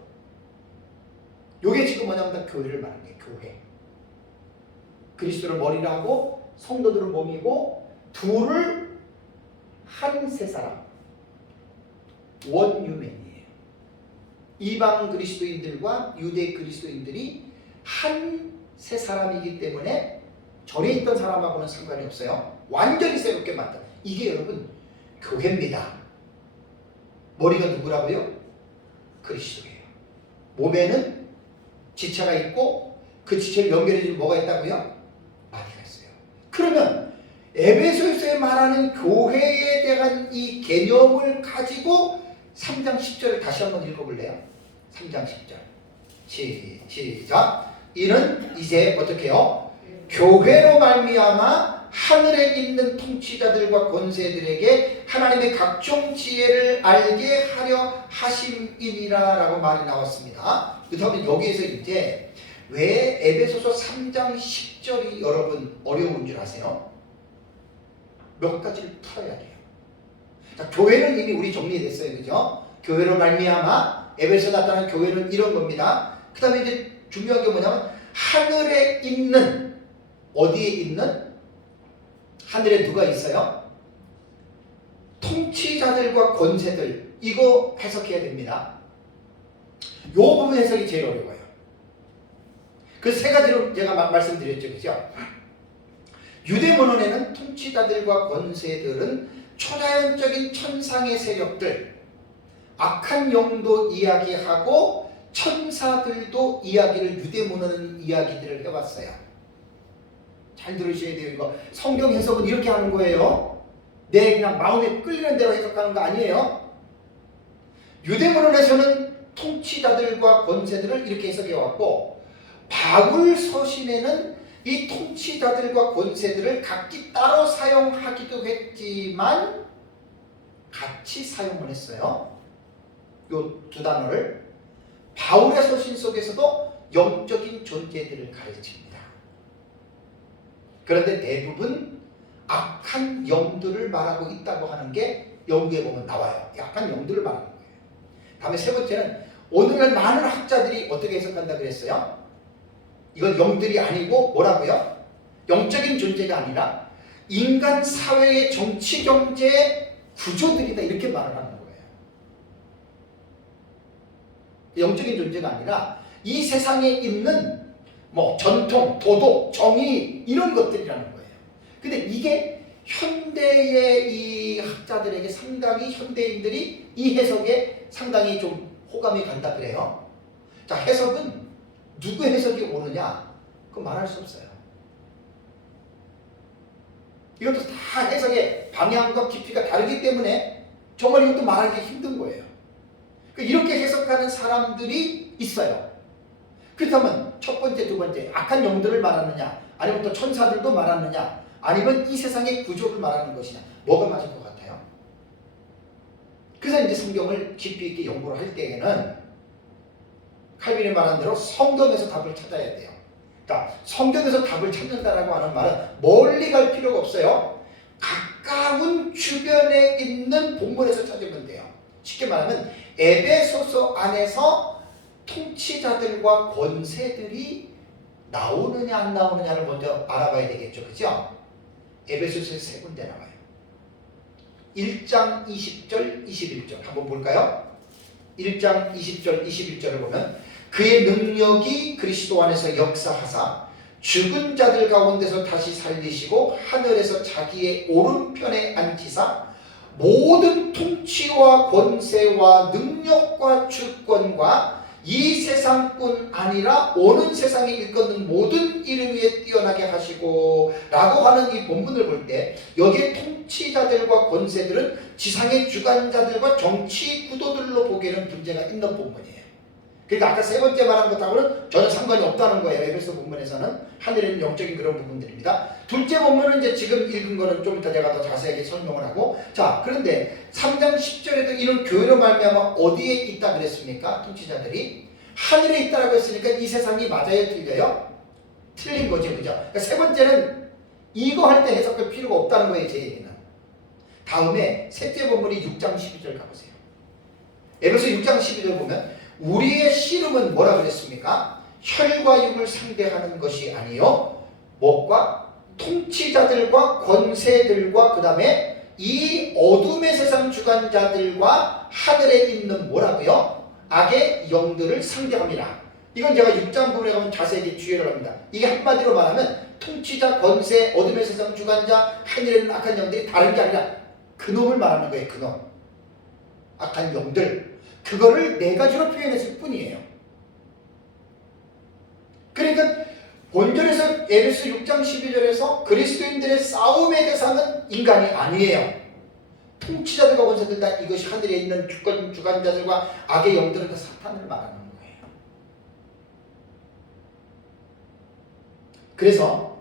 요게 지금 뭐냐면 교회를 말하는 거예요. 교회. 그리스도를 머리로 하고 성도들을 몸이고 둘을 한 세 사람. 원유맨이에요. 이방 그리스도인들과 유대 그리스도인들이 한 세 사람이기 때문에 전에 있던 사람하고는 상관이 없어요. 완전히 새롭게 만든. 이게 여러분 교회입니다. 머리가 누구라고요? 그리스도예요. 몸에는 지체가 있고 그 지체를 연결해주는 뭐가 있다고요? 마디가 있어요. 그러면 에베소서에 말하는 교회에 대한 이 개념을 가지고 3장 10절을 다시 한번 읽어볼래요? 3장 10절 시작. 이는 이제 어떻게 해요? 교회로 말미암아 하늘에 있는 통치자들과 권세들에게 하나님의 각종 지혜를 알게 하려 하심이니라 라고 말이 나왔습니다. 그렇다면 여기에서 이제 왜 에베소서 3장 10절이 여러분 어려운 줄 아세요? 몇 가지를 풀어야 돼요. 자, 교회는 이미 우리 정리됐어요. 그죠? 교회로 말미암아 에베소에 나타난 교회는 이런 겁니다. 그 다음에 이제 중요한 게 뭐냐면 하늘에 있는, 어디에 있는? 하늘에 누가 있어요? 통치자들과 권세들. 이거 해석해야 됩니다. 요 부분 해석이 제일 어려워요. 그 세 가지로 제가 말씀드렸죠. 그죠? 유대문헌에는 통치자들과 권세들은 초자연적인 천상의 세력들, 악한 영도 이야기하고 천사들도 이야기를 유대문헌은 이야기들을 해왔어요. 잘 들으셔야 돼요. 이거 성경 해석은 이렇게 하는 거예요. 내 그냥 마음에 끌리는 대로 해석하는 거 아니에요. 유대문헌에서는 통치자들과 권세들을 이렇게 해석해왔고 바울 서신에는 이 통치자들과 권세들을 각기 따로 사용하기도 했지만 같이 사용을 했어요. 요 두 단어를. 바울의 서신 속에서도 영적인 존재들을 가르칩니다. 그런데 대부분 악한 영들을 말하고 있다고 하는 게 연구에 보면 나와요. 악한 영들을 말하는 거예요. 다음에 세 번째는 오늘날 많은 학자들이 어떻게 해석한다 그랬어요? 이건 영들이 아니고 뭐라고요? 영적인 존재가 아니라 인간 사회의 정치 경제 구조들이다 이렇게 말을 하는 거예요. 영적인 존재가 아니라 이 세상에 있는 뭐 전통, 도덕, 정의 이런 것들이라는 거예요. 근데 이게 현대의 이 학자들에게 상당히 현대인들이 이 해석에 상당히 좀 호감이 간다 그래요. 자, 해석은 누구 해석이 옳으냐? 그건 말할 수 없어요. 이것도 다 해석의 방향과 깊이가 다르기 때문에 정말 이것도 말하기 힘든 거예요. 이렇게 해석하는 사람들이 있어요. 그렇다면 첫 번째, 두 번째 악한 영들을 말하느냐, 아니면 또 천사들도 말하느냐, 아니면 이 세상의 구조를 말하는 것이냐, 뭐가 맞을 것 같아요? 그래서 이제 성경을 깊이 있게 연구를 할 때에는 칼빈이 말한 대로 성경에서 답을 찾아야 돼요. 그러니까 성경에서 답을 찾는다라고 하는 말은 멀리 갈 필요가 없어요. 가까운 주변에 있는 본문에서 찾으면 돼요. 쉽게 말하면 에베소서 안에서 통치자들과 권세들이 나오느냐 안 나오느냐를 먼저 알아봐야 되겠죠. 그죠? 에베소서에 세 군데 나와요. 1장 20절 21절 한번 볼까요? 1장 20절 21절을 보면 그의 능력이 그리스도 안에서 역사하사 죽은 자들 가운데서 다시 살리시고 하늘에서 자기의 오른편에 앉히사 모든 통치와 권세와 능력과 주권과 이 세상뿐 아니라 오는 세상에 일컫는 모든 이름 위에 뛰어나게 하시고 라고 하는 이 본문을 볼 때 여기에 통치자들과 권세들은 지상의 주관자들과 정치 구도들로 보기에는 문제가 있는 본문이에요. 그러니까 아까 세 번째 말한 것하고는 전혀 상관이 없다는 거예요. 에베소 본문에서는 하늘에 있는 영적인 그런 부분들입니다. 둘째 본문은 이제 지금 읽은 거는 좀 이따 제가 더 자세하게 설명을 하고, 자 그런데 3장 10절에도 이런 교회로 말미암아 어디에 있다 그랬습니까? 통치자들이 하늘에 있다라고 했으니까 이 세상이 맞아요, 틀려요? 틀린 거죠, 그죠? 그러니까 세 번째는 이거 할 때 해석할 필요가 없다는 거예요, 제 얘기는. 다음에 셋째 본문이 6장 12절 가보세요. 에베소 6장 12절 보면 우리의 씨름은 뭐라 그랬습니까? 혈과 육을 상대하는 것이 아니요 뭐과? 통치자들과 권세들과 그 다음에 이 어둠의 세상 주관자들과 하늘에 있는 뭐라고요? 악의 영들을 상대합니다. 이건 제가 6장 부분에 가면 자세히 주의를 합니다. 이게 한마디로 말하면 통치자, 권세, 어둠의 세상 주관자, 하늘에 있는 악한 영들이 다른 게 아니라 그놈을 말하는 거예요. 그놈. 악한 영들. 그거를 네 가지로 표현했을 뿐이에요. 그러니까 본절에서 에베소 6장 12절에서 그리스도인들의 싸움의 대상은 인간이 아니에요. 통치자들과 권세들 다 이것이 하늘에 있는 주관자들과 악의 영들은 다 사탄을 말하는 거예요. 그래서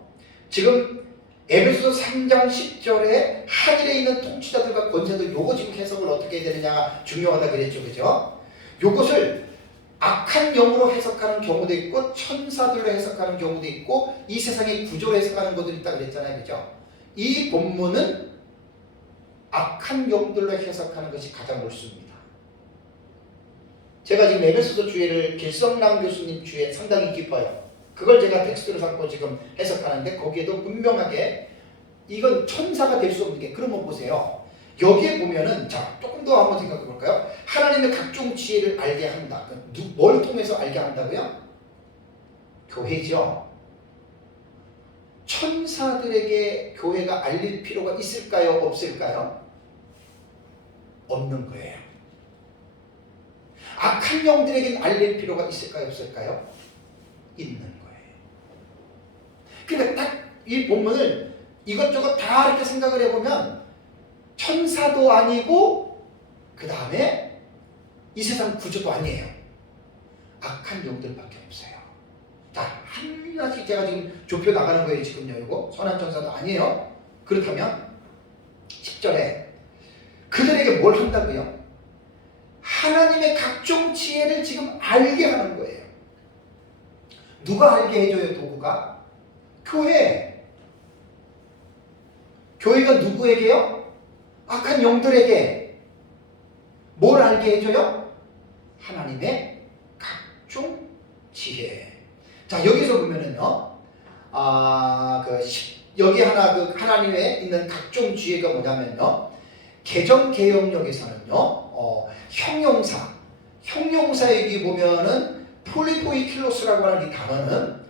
지금 에베소 3장 10절에 하늘에 있는 통치자들과 권세들 요거 지금 해석을 어떻게 해야 되느냐가 중요하다 그랬죠. 그죠? 요것을 악한 영으로 해석하는 경우도 있고 천사들로 해석하는 경우도 있고 이 세상의 구조로 해석하는 것도 있다 그랬잖아요. 그죠? 이 본문은 악한 영들로 해석하는 것이 가장 옳습니다. 제가 지금 에베소서 주의를 길성남 교수님 주의에 상당히 깊어요. 그걸 제가 텍스트로 삼고 지금 해석하는데 거기에도 분명하게 이건 천사가 될 수 없는 게, 그러면 보세요. 여기에 보면은 자 조금 더 한번 생각해 볼까요? 하나님의 각종 지혜를 알게 한다. 뭘 통해서 알게 한다고요? 교회죠. 천사들에게 교회가 알릴 필요가 있을까요? 없을까요? 없는 거예요. 악한 영들에게는 알릴 필요가 있을까요? 없을까요? 있는 거예요. 그러니까 딱 이 본문을 이것저것 다 이렇게 생각을 해보면 천사도 아니고 그 다음에 이 세상 구조도 아니에요. 악한 영들밖에 없어요. 자, 하나씩 제가 지금 좁혀 나가는 거예요. 지금요. 이거 선한 천사도 아니에요. 그렇다면 10절에 그들에게 뭘 한다고요? 하나님의 각종 지혜를 지금 알게 하는 거예요. 누가 알게 해줘요? 도구가? 교회. 교회가 누구에게요? 악한 영들에게 뭘 알게 해줘요? 하나님의 각종 지혜. 자, 여기서 보면은요, 여기 하나님의 있는 각종 지혜가 뭐냐면요, 개정개혁력에서는요, 형용사 여기 보면은 폴리포이킬로스라고 하는 이 단어는,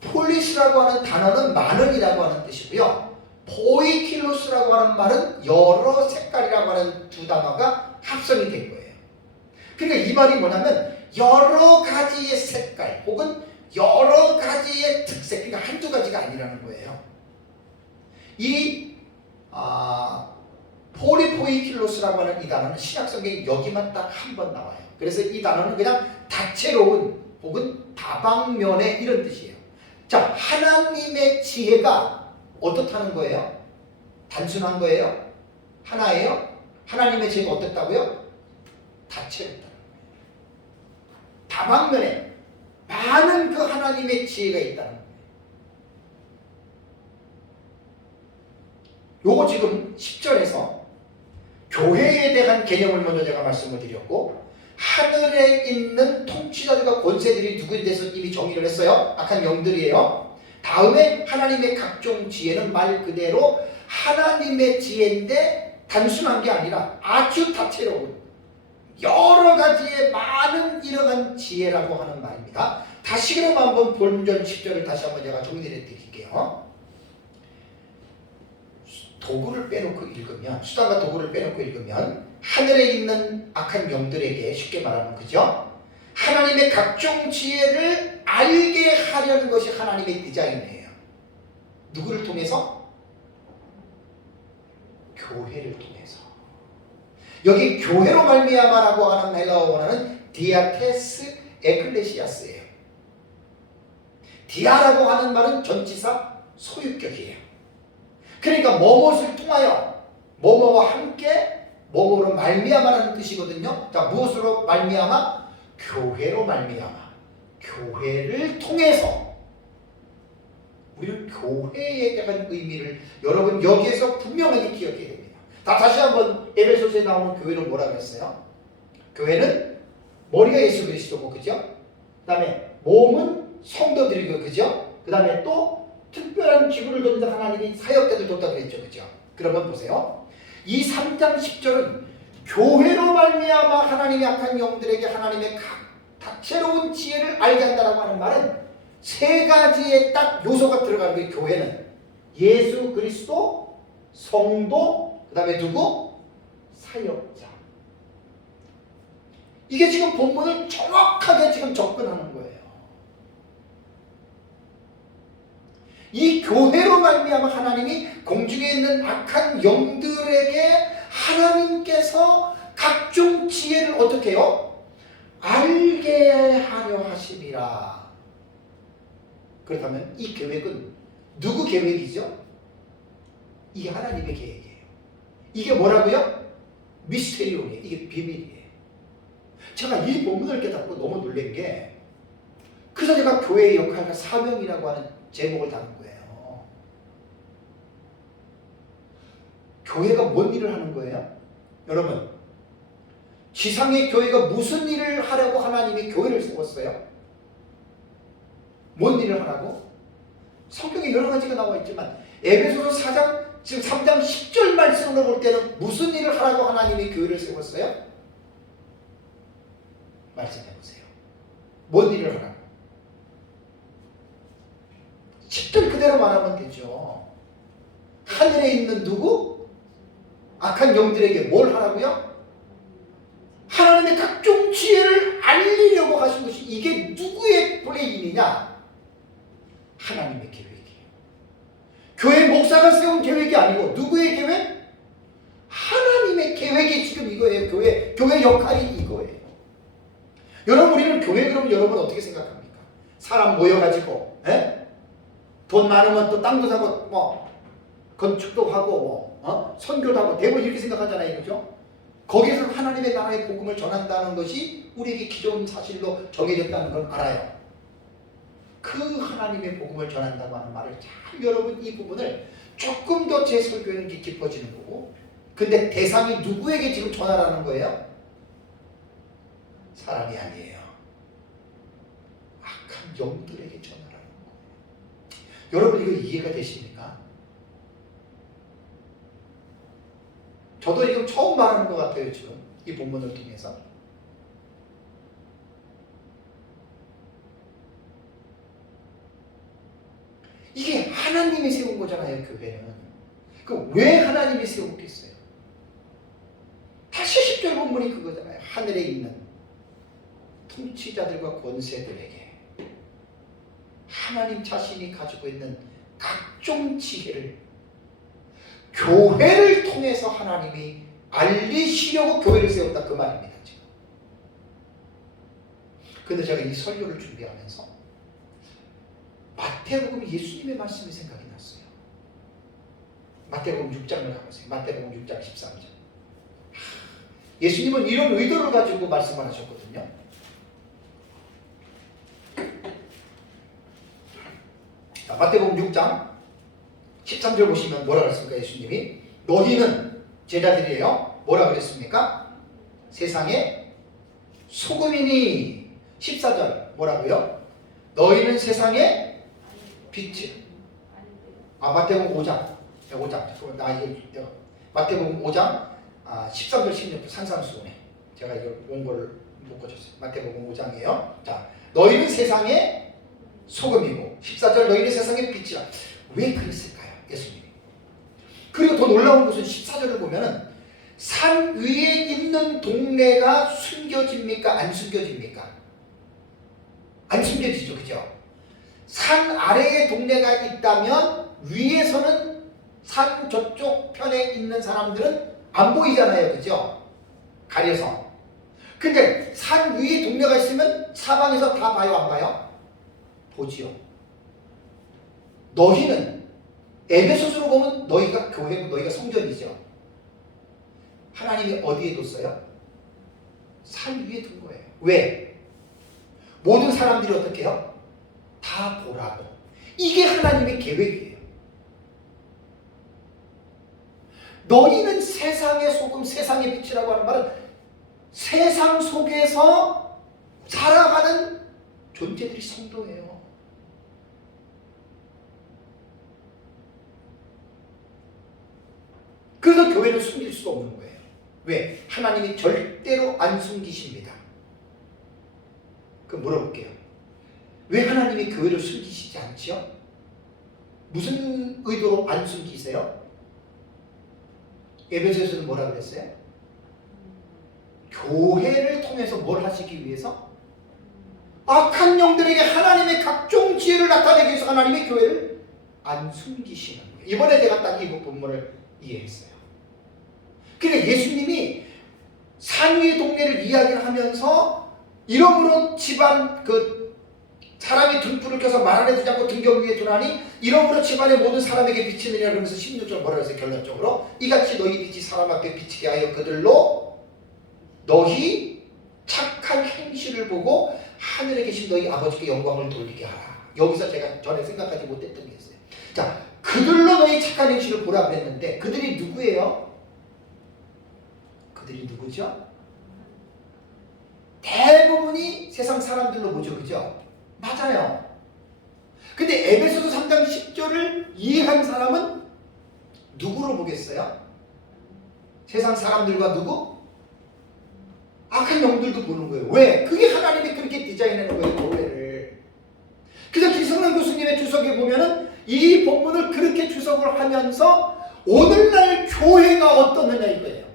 폴리스라고 하는 단어는 많은이라고 하는 뜻이고요. 포이킬로스라고 하는 말은 여러 색깔이라고 하는 두 단어가 합성이 된 거예요. 그러니까 이 말이 뭐냐면 여러 가지의 색깔 혹은 여러 가지의 특색, 그러니까 한두 가지가 아니라는 거예요. 이 폴리포이킬로스라고 하는 이 단어는 신약성경에 여기만 딱 한 번 나와요. 그래서 이 단어는 그냥 다채로운 혹은 다방면에 이런 뜻이에요. 자, 하나님의 지혜가 어떻다는 거예요? 단순한 거예요? 하나예요? 하나님의 지혜가 어떻다고요? 다채롭다는 거예요. 다방면에 많은 그 하나님의 지혜가 있다는 거예요. 요거 지금 10절에서 교회에 대한 개념을 먼저 제가 말씀을 드렸고, 하늘에 있는 통치자들과 권세들이 누구에 대해서 이미 정의를 했어요. 악한 영들이에요. 다음에 하나님의 각종 지혜는 말 그대로 하나님의 지혜인데 단순한 게 아니라 아주 다채로운 여러 가지의 많은 이러한 지혜라고 하는 말입니다. 다시 그럼 한번 본전 10절을 다시 한번 제가 정리를 해드릴게요. 도구를 빼놓고 읽으면, 수단과 도구를 빼놓고 읽으면 하늘에 있는 악한 영들에게, 쉽게 말하면 그죠? 하나님의 각종 지혜를 알게 하려는 것이 하나님의 디자인이에요. 누구를 통해서? 교회를 통해서. 여기 교회로 말미암아라고 하는 헬라어 원어는 디아테스 에클레시아스예요. 디아라고 하는 말은 전치사 소유격이에요. 그러니까 뭐뭇을 통하여, 뭐뭐와 함께, 뭐뭐로 말미암아라는 뜻이거든요. 자, 무엇으로 말미암아? 교회로 말미암아. 교회를 통해서. 우리는 교회에 대한 의미를 여러분 여기에서 분명하게 기억해야 됩니다. 다시 한번 에베소서에 나오는 교회는 뭐라고 했어요? 교회는 머리가 예수 그리스도고, 그죠? 그 다음에 몸은 성도들이고, 그죠? 그 다음에 또 특별한 기구를 던진 하나님이 사역자들 뒀다 그랬죠, 그죠? 그러면 보세요. 이 3장 10절은 교회로 말미암아 하나님의 악한 영들에게 하나님의 다채로운 지혜를 알게 한다라고 하는 말은 세 가지의 딱 요소가 들어가는 거예요. 교회는 예수 그리스도, 성도, 그 다음에 누구? 사역자. 이게 지금 본문을 정확하게 지금 접근하는 거예요. 이 교회로 말미암아 하나님이 공중에 있는 악한 영들에게 하나님께서 각종 지혜를 어떻게 해요? 알게 하려 하심이라. 그렇다면 이 계획은 누구 계획이죠? 이게 하나님의 계획이에요. 이게 뭐라고요? 미스테리온이에요. 이게 비밀이에요. 제가 이 본문을 깨닫고 너무 놀란 게, 그래서 제가 교회의 역할과 사명이라고 하는 제목을 다룬 거예요. 교회가 뭔 일을 하는 거예요? 여러분, 지상의 교회가 무슨 일을 하려고 하나님이 교회를 세웠어요? 뭔 일을 하라고? 성경에 여러 가지가 나와 있지만 에베소서 4장, 지금 3장 10절 말씀으로 볼 때는 무슨 일을 하라고 하나님이 교회를 세웠어요? 말씀해 보세요. 뭔 일을 하라고? 10절 그대로 말하면 되죠. 하늘에 있는 누구? 악한 영들에게 뭘 하라고요? 하나님의 각종 지혜를 알리려고 하신 것이, 이게 누구의 플레이이냐? 하나님의 계획이에요. 교회 목사가 세운 계획이 아니고 누구의 계획? 하나님의 계획이 지금 이거예요. 교회 역할이 이거예요. 여러분, 우리는 교회 그러면 여러분 어떻게 생각합니까? 사람 모여가지고, 돈 많으면 또 땅도 사고, 뭐 건축도 하고, 선교도 하고, 대부분 이렇게 생각하잖아요, 그죠? 거기에서 하나님의 나라의 복음을 전한다는 것이 우리에게 기존 사실로 정해졌다는 걸 알아요. 그 하나님의 복음을 전한다고 하는 말을 잘, 여러분 이 부분을 조금 더 제 설교에는 깊어지는 거고, 근데 대상이 누구에게 지금 전하라는 거예요? 사람이 아니에요. 악한 영들에게 전하라는 거예요. 여러분, 이거 이해가 되십니까? 저도 이거 처음 말하는 것 같아요, 지금 이 본문을 통해서. 이게 하나님이 세운 거잖아요, 교회는. 그 왜 하나님이 세웠겠어요? 다시 10절 본문이 그거잖아요. 하늘에 있는 통치자들과 권세들에게 하나님 자신이 가지고 있는 각종 지혜를 교회를 통해서 하나님이 알리시려고 교회를 세웠다, 그 말입니다. 지금. 근데 제가 이 설교를 준비하면서 마태복음 예수님의 말씀이 생각이 났어요. 마태복음 6장을 가보세요. 마태복음 6장 13절. 예수님은 이런 의도를 가지고 말씀을 하셨거든요. 자, 마태복음 6장 13절 보시면 뭐라 그랬습니까? 예수님이 너희는 제자들이에요. 뭐라 그랬습니까? 세상의 소금이니. 14절 뭐라고요? 너희는 세상의 빛이. 마태복음 5장. 잠깐만, 나 이거 마태복음 5장 13절 16절 산산수훈에 제가 이거 원고를 못 고쳤어요. 마태복음 5장이에요. 자, 너희는 세상의 소금이고 14절 너희는 세상의 빛이라. 왜 그랬을까요? 예수님이. 그리고 더 놀라운 것은 14절을 보면은 산 위에 있는 동네가 숨겨집니까? 안 숨겨집니까? 안 숨겨지죠. 그죠? 산 아래에 동네가 있다면 위에서는 산 저쪽 편에 있는 사람들은 안 보이잖아요. 그죠? 가려서. 근데 산 위에 동네가 있으면 사방에서 다 봐요? 안 봐요? 보지요. 너희는 에베소서로 보면 너희가 교회고 너희가 성전이죠. 하나님이 어디에 뒀어요? 산 위에 둔 거예요. 왜? 모든 사람들이 어떻게 해요? 다 보라고. 이게 하나님의 계획이에요. 너희는 세상의 소금, 세상의 빛이라고 하는 말은 세상 속에서 살아가는 존재들이 성도예요. 그래서 교회를 숨길 수가 없는 거예요. 왜? 하나님이 절대로 안 숨기십니다. 그럼 물어볼게요. 왜 하나님이 교회를 숨기시지 않죠? 무슨 의도로 안 숨기세요? 에베소서는 뭐라 그랬어요? 교회를 통해서 뭘 하시기 위해서? 악한 영들에게 하나님의 각종 지혜를 나타내기 위해서 하나님의 교회를 안 숨기시는 거예요. 이번에 제가 딱 이 본문을 이해했어요. 그러니까 예수님이 산 위의 동네를 이야기를 하면서 이러므로 집안 사람이 등불을 켜서 말 안에 두지 않고 등경 위에 두나니 이러므로 집안의 모든 사람에게 비치느냐 그러면서 16절 뭐라 그랬어요? 결론적으로 이같이 너희 빛이 사람 앞에 비치게 하여 그들로 너희 착한 행실을 보고 하늘에 계신 너희 아버지께 영광을 돌리게 하라. 여기서 제가 전에 생각하지 못했던 게 있어요. 자, 그들로 너희 착한 행실을 보라 그랬는데 그들이 누구예요? 그들이 누구죠? 대부분이 세상 사람들로 보죠. 그죠? 맞아요. 근데 에베소서 3장 10절을 이해한 사람은 누구로 보겠어요? 세상 사람들과 누구? 악한 영들도 보는 거예요. 왜? 그게 하나님이 그렇게 디자인하는 거예요. 교회를. 그래서 기성란 교수님의 주석에 보면은 이 본문을 그렇게 주석을 하면서 오늘날 교회가 어떻느냐 이거예요.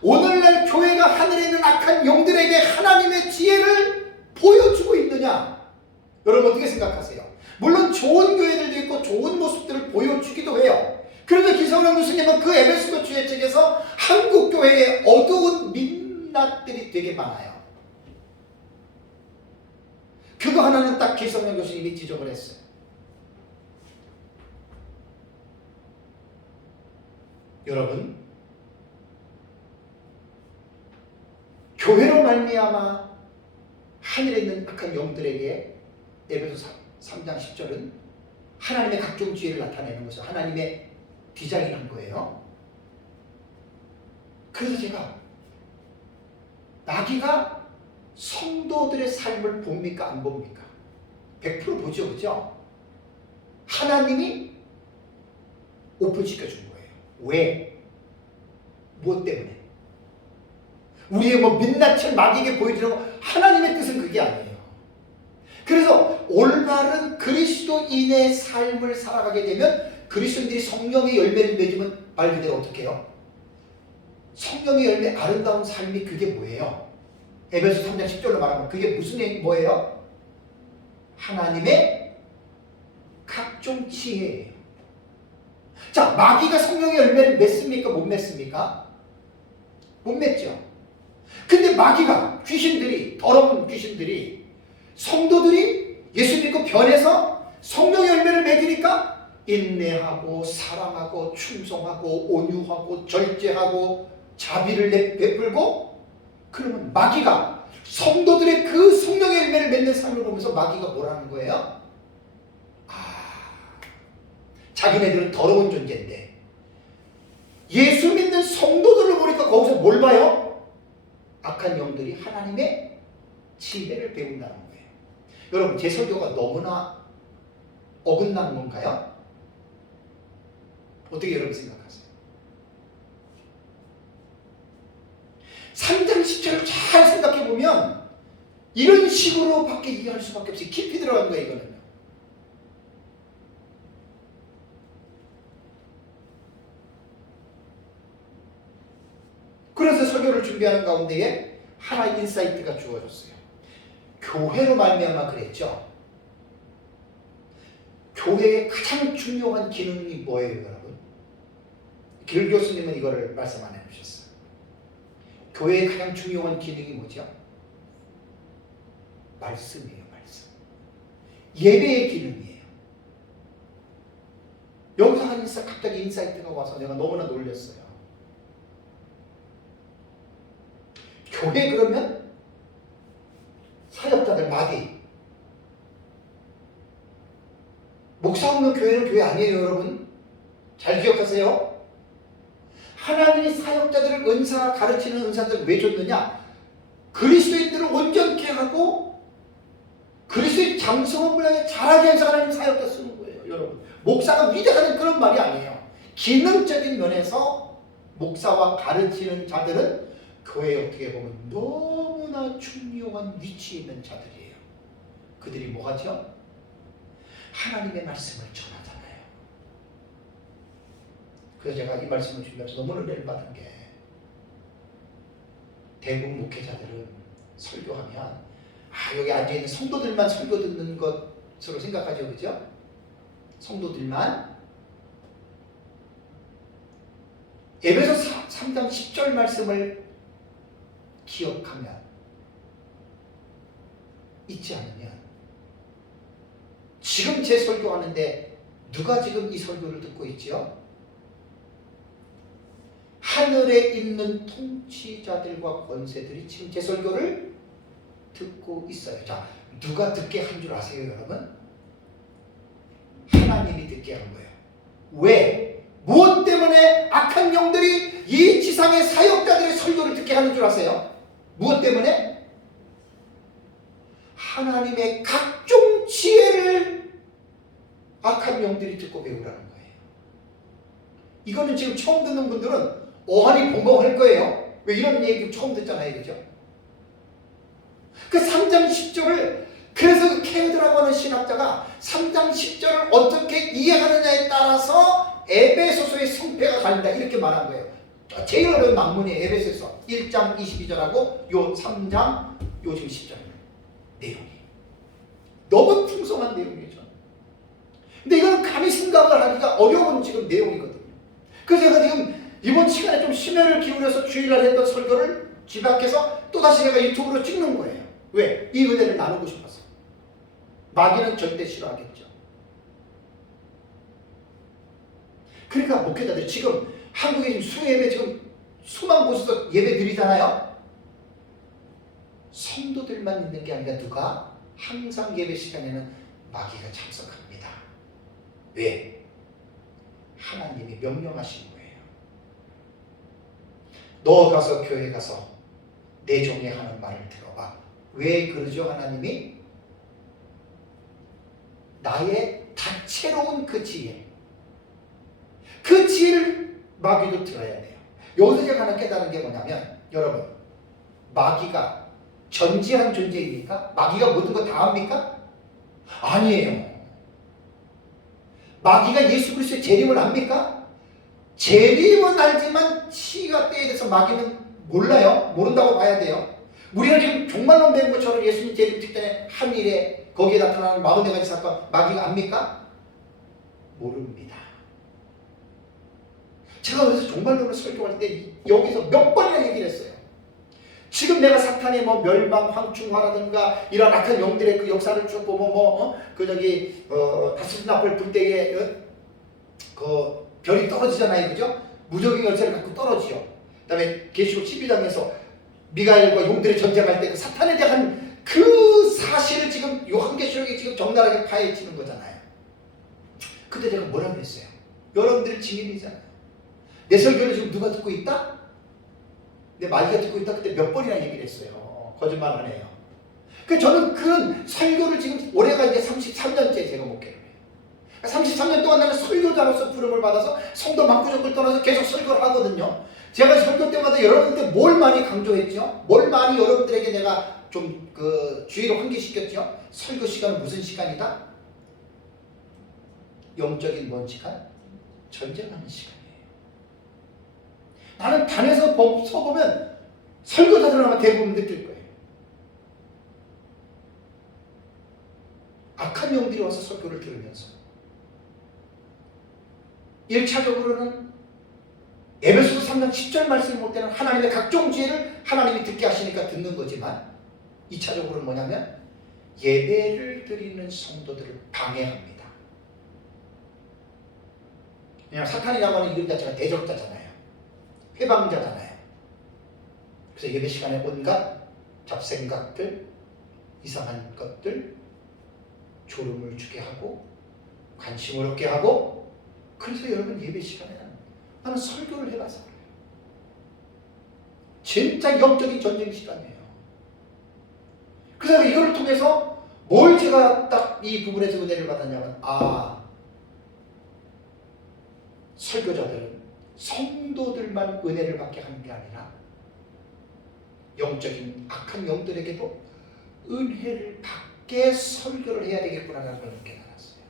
오늘날 교회가 하늘에 있는 악한 영들에게 하나님의 지혜를 보여주고 있느냐? 여러분 어떻게 생각하세요? 물론 좋은 교회들도 있고 좋은 모습들을 보여주기도 해요. 그런데 기성용 교수님은 그 에베소서 주의책에서 한국 교회의 어두운 민낯들이 되게 많아요. 그거 하나는 딱 기성용 교수님이 지적을 했어요. 여러분, 교회로 말미암아 하늘에 있는 악한 영들에게 에베소서 3장 10절은 하나님의 각종 지혜를 나타내는 것을 하나님의 디자인한 거예요. 그래서 제가 나귀가 성도들의 삶을 봅니까? 안 봅니까? 100% 보죠. 그죠? 하나님이 오픈시켜준 거예요. 왜? 무엇 때문에? 우리의 민낯을 마귀에게 보여주려고 하나님의 뜻은 그게 아니에요. 그래서 올바른 그리스도인의 삶을 살아가게 되면 그리스도인들이 성령의 열매를 맺으면 말 그대로 어떻게 해요? 성령의 열매 아름다운 삶이 그게 뭐예요? 에베소 3장 10절로 말하면 그게 무슨 뭐예요? 하나님의 각종 지혜예요. 자, 마귀가 성령의 열매를 맺습니까? 못 맺습니까? 못 맺죠. 근데 마귀가, 귀신들이, 더러운 귀신들이 성도들이 예수 믿고 변해서 성령의 열매를 맺으니까 인내하고 사랑하고 충성하고 온유하고 절제하고 자비를 베풀고, 그러면 마귀가 성도들의 그 성령의 열매를 맺는 삶을 보면서 마귀가 뭐라는 거예요? 자기네들은 더러운 존재인데 예수 믿는 성도들을 보니까 거기서 뭘 봐요? 악한 영들이 하나님의 지혜를 배운다는 거예요. 여러분, 제 설교가 너무나 어긋난 건가요? 어떻게 여러분 생각하세요? 3장 10절을 잘 생각해 보면 이런 식으로 밖에 이해할 수밖에 없어요. 깊이 들어간 거예요, 이거는요. 그래서 설교를 준비하는 가운데에 하나의 인사이트가 주어졌어요. 교회로 말미암아 그랬죠. 교회의 가장 중요한 기능이 뭐예요, 여러분? 길 교수님은 이거를 말씀 안 해주셨어요. 교회의 가장 중요한 기능이 뭐죠? 말씀이에요, 말씀. 예배의 기능이에요. 여기서 한 갑자기 인사이트가 와서 내가 너무나 놀랐어요. 교회 그러면 사역자들 마귀. 목사 없는 교회는 교회 아니에요, 여러분. 잘 기억하세요. 하나님이 사역자들을 은사, 가르치는 은사들을 왜 줬느냐? 그리스도인들을 온전케 하고 그리스도의 장성한 분량에 자라게 해서 하나님 사역자 쓰는 거예요, 여러분. 목사가 위대하다는 그런 말이 아니에요. 기능적인 면에서 목사와 가르치는 자들은 교회에 어떻게 보면 너무나 중요한 위치에 있는 자들이에요. 그들이 뭐 하죠? 하나님의 말씀을 전하잖아요. 그래서 제가 이 말씀을 준비해서 너무 은혜를 받은 게, 대부분 목회자들은 설교하면 여기 앉아있는 성도들만 설교 듣는 것으로 생각하죠, 그죠? 성도들만. 에베소 3장 10절 말씀을 기억하면, 잊지 않으면, 지금 제 설교하는데 누가 지금 이 설교를 듣고 있지요? 하늘에 있는 통치자들과 권세들이 지금 제 설교를 듣고 있어요. 자, 누가 듣게 한 줄 아세요, 여러분? 하나님이 듣게 한 거예요. 왜? 무엇 때문에 악한 영들이 이 지상의 사역자들의 설교를 듣게 하는 줄 아세요? 무엇 때문에? 하나님의 각종 지혜를 악한 영들이 듣고 배우라는 거예요. 이거는 지금 처음 듣는 분들은 어안이 벙벙할 거예요. 왜? 이런 얘기 처음 듣잖아요, 그죠? 그 3장 10절을, 그래서 그 케드라고 하는 신학자가 3장 10절을 어떻게 이해하느냐에 따라서 에베소서의 성패가 갈린다, 이렇게 말한 거예요. 제일 어려운 막문이에요. 에베소서 1장 22절하고 요 3장 요 지금 10절 내용이 너무 풍성한 내용이죠. 근데 이건 감히 생각을 하기가 어려운 지금 내용이거든요. 그래서 제가 지금 이번 시간에 좀 심혈을 기울여서 주일날 했던 설교를 집 앞에서 또다시 제가 유튜브로 찍는 거예요. 왜? 이 은혜를 나누고 싶어서. 마귀는 절대 싫어하겠죠. 그러니까 목회자들이 지금 한국에 지금 수예배 지금 수만 곳에서 예배 드리잖아요. 성도들만 있는 게 아니라 누가? 항상 예배 시간에는 마귀가 참석합니다. 왜? 하나님이 명령하신 거예요. 너 가서 교회 가서 내 종이 하는 말을 들어봐. 왜 그러죠, 하나님이? 나의 다채로운 그 지혜, 그 지혜를 마귀도 들어야 돼요. 여기서 제가 하나 깨달은 게 뭐냐면, 여러분, 마귀가 전지한 존재입니까? 마귀가 모든 거 다 합니까? 아니에요. 마귀가 예수 그리스도의 재림을 압니까? 재림은 알지만 시가 때에 대해서 마귀는 몰라요. 모른다고 봐야 돼요. 우리가 지금 종말론 배운 것처럼 예수님 재림 직전에 하늘에 거기에 나타나는 44가지 사건 마귀가 압니까? 모릅니다. 제가 그래서 종말론을 설교할 때 여기서 몇 번이나 얘기를 했어요. 지금 내가 사탄의 뭐 멸망, 황충화라든가 이런 악한 영들의 그 역사를 쭉 보면 다스린 나팔 불 때에 그 별이 떨어지잖아요, 그죠? 무적의 열쇠를 갖고 떨어지죠. 그다음에 계시록 12장에서 미가엘과 용들이 전쟁할 때 그 사탄에 대한 그 사실을 지금 요한계시록이 지금 적나라하게 파헤치는 거잖아요. 근데 내가 뭐라고 했어요? 여러분들이 증인이잖아요. 내 설교를 지금 누가 듣고 있다? 내 마귀가 듣고 있다. 그때 몇 번이나 얘기를 했어요. 거짓말 안 해요. 그 저는 그런 설교를 지금 올해가 이제 33년째 제가 목회를 해요. 33년 동안 나는 설교자로서 부름을 받아서 성도 만구적을 떠나서 계속 설교를 하거든요. 제가 설교 때마다 여러분들 뭘 많이 강조했죠? 뭘 많이 여러분들에게 내가 좀 그 주의를 환기시켰죠? 설교 시간은 무슨 시간이다? 영적인 뭔 시간? 전쟁하는 시간이에요. 나는 단에서 서보면 설교자들 아마 대부분 느낄 거예요. 악한 영들이 와서 설교를 들으면서 1차적으로는 에베소서 3장 10절 말씀을 볼 때는 하나님의 각종 지혜를 하나님이 듣게 하시니까 듣는 거지만 2차적으로는 뭐냐면 예배를 드리는 성도들을 방해합니다. 왜냐하면 사탄이라고 하는 이름 자체가 대적자잖아요. 회방자잖아요. 그래서 예배 시간에 온갖 잡생각들, 이상한 것들, 졸음을 주게 하고 관심을 얻게 하고, 그래서 여러분 예배 시간에 나는 설교를 해봐서 그래요. 진짜 영적인 전쟁 시간이에요. 그래서 이걸 통해서 뭘 제가 딱 이 부분에서 은혜를 받았냐면, 설교자들은 성도들만 은혜를 받게 하는 게 아니라 영적인 악한 영들에게도 은혜를 받게 설교를 해야 되겠구나라는 걸 깨달았어요.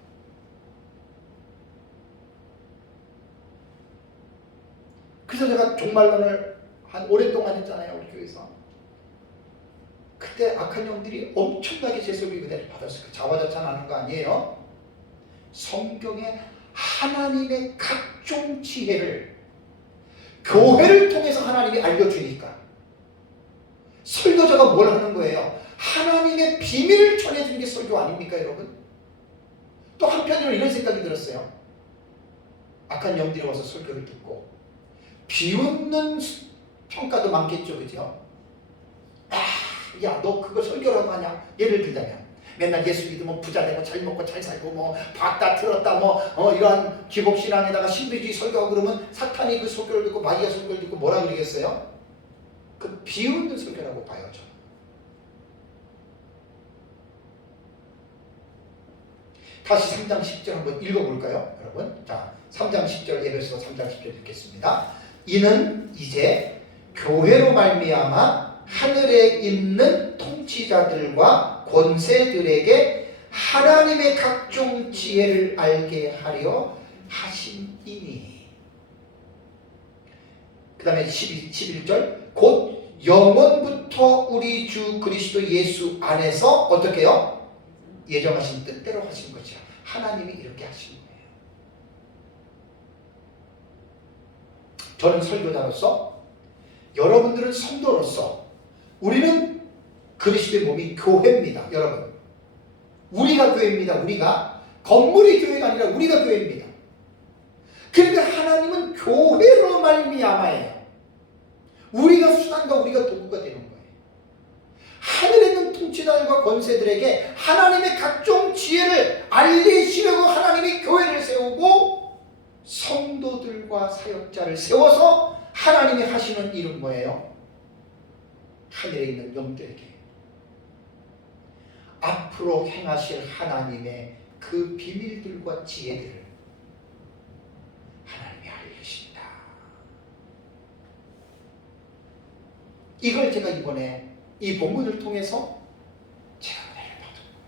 그래서 제가 종말론을 한 오랫동안 했잖아요, 우리 교회에서. 그때 악한 영들이 엄청나게 제 설교 은혜를 받았어요. 자화자찬하는 거 아니에요. 성경에 하나님의 각종 지혜를 교회를 통해서 하나님이 알려주니까 설교자가 뭘 하는 거예요? 하나님의 비밀을 전해주는 게 설교 아닙니까, 여러분? 또 한편으로 이런 생각이 들었어요. 악한 영들이 와서 설교를 듣고 비웃는 평가도 많겠죠, 그죠? 야, 너 그거 설교라고 하냐? 예를 들자면 맨날 예수 믿으면 부자 되고 잘 먹고 잘 살고 뭐 봤다 들었다 이러한 기복신앙에다가 신비주의 설교하고 그러면 사탄이 그 설교를 듣고 마귀가 설교를 듣고 뭐라 그러겠어요? 그 비웃는 설교라고 봐요, 저는. 다시 3장 10절 한번 읽어볼까요, 여러분? 자, 3장 10절, 에베소서 3장 10절 읽겠습니다. 이는 이제 교회로 말미암아 하늘에 있는 통치자들과 권세들에게 하나님의 각종 지혜를 알게 하려 하심이니. 그 다음에 11절, 곧 영원부터 우리 주 그리스도 예수 안에서 어떻게 해요? 예정하신 뜻대로 하신 것이야. 하나님이 이렇게 하신 거예요. 저는 설교자로서, 여러분들은 성도로서, 우리는 그리스도의 몸이 교회입니다. 여러분, 우리가 교회입니다. 우리가 건물이 교회가 아니라 우리가 교회입니다. 그런데 하나님은 교회로 말미암아요. 우리가 수단과 우리가 도구가 되는 거예요. 하늘에 있는 통치자들과 권세들에게 하나님의 각종 지혜를 알리시려고 하나님이 교회를 세우고 성도들과 사역자를 세워서 하나님이 하시는 일은 뭐예요? 하늘에 있는 영들에게 앞으로 행하실 하나님의 그 비밀들과 지혜들을 하나님이 알리신다. 이걸 제가 이번에 이 본문을 통해서 제가 은혜를 받은 거예요.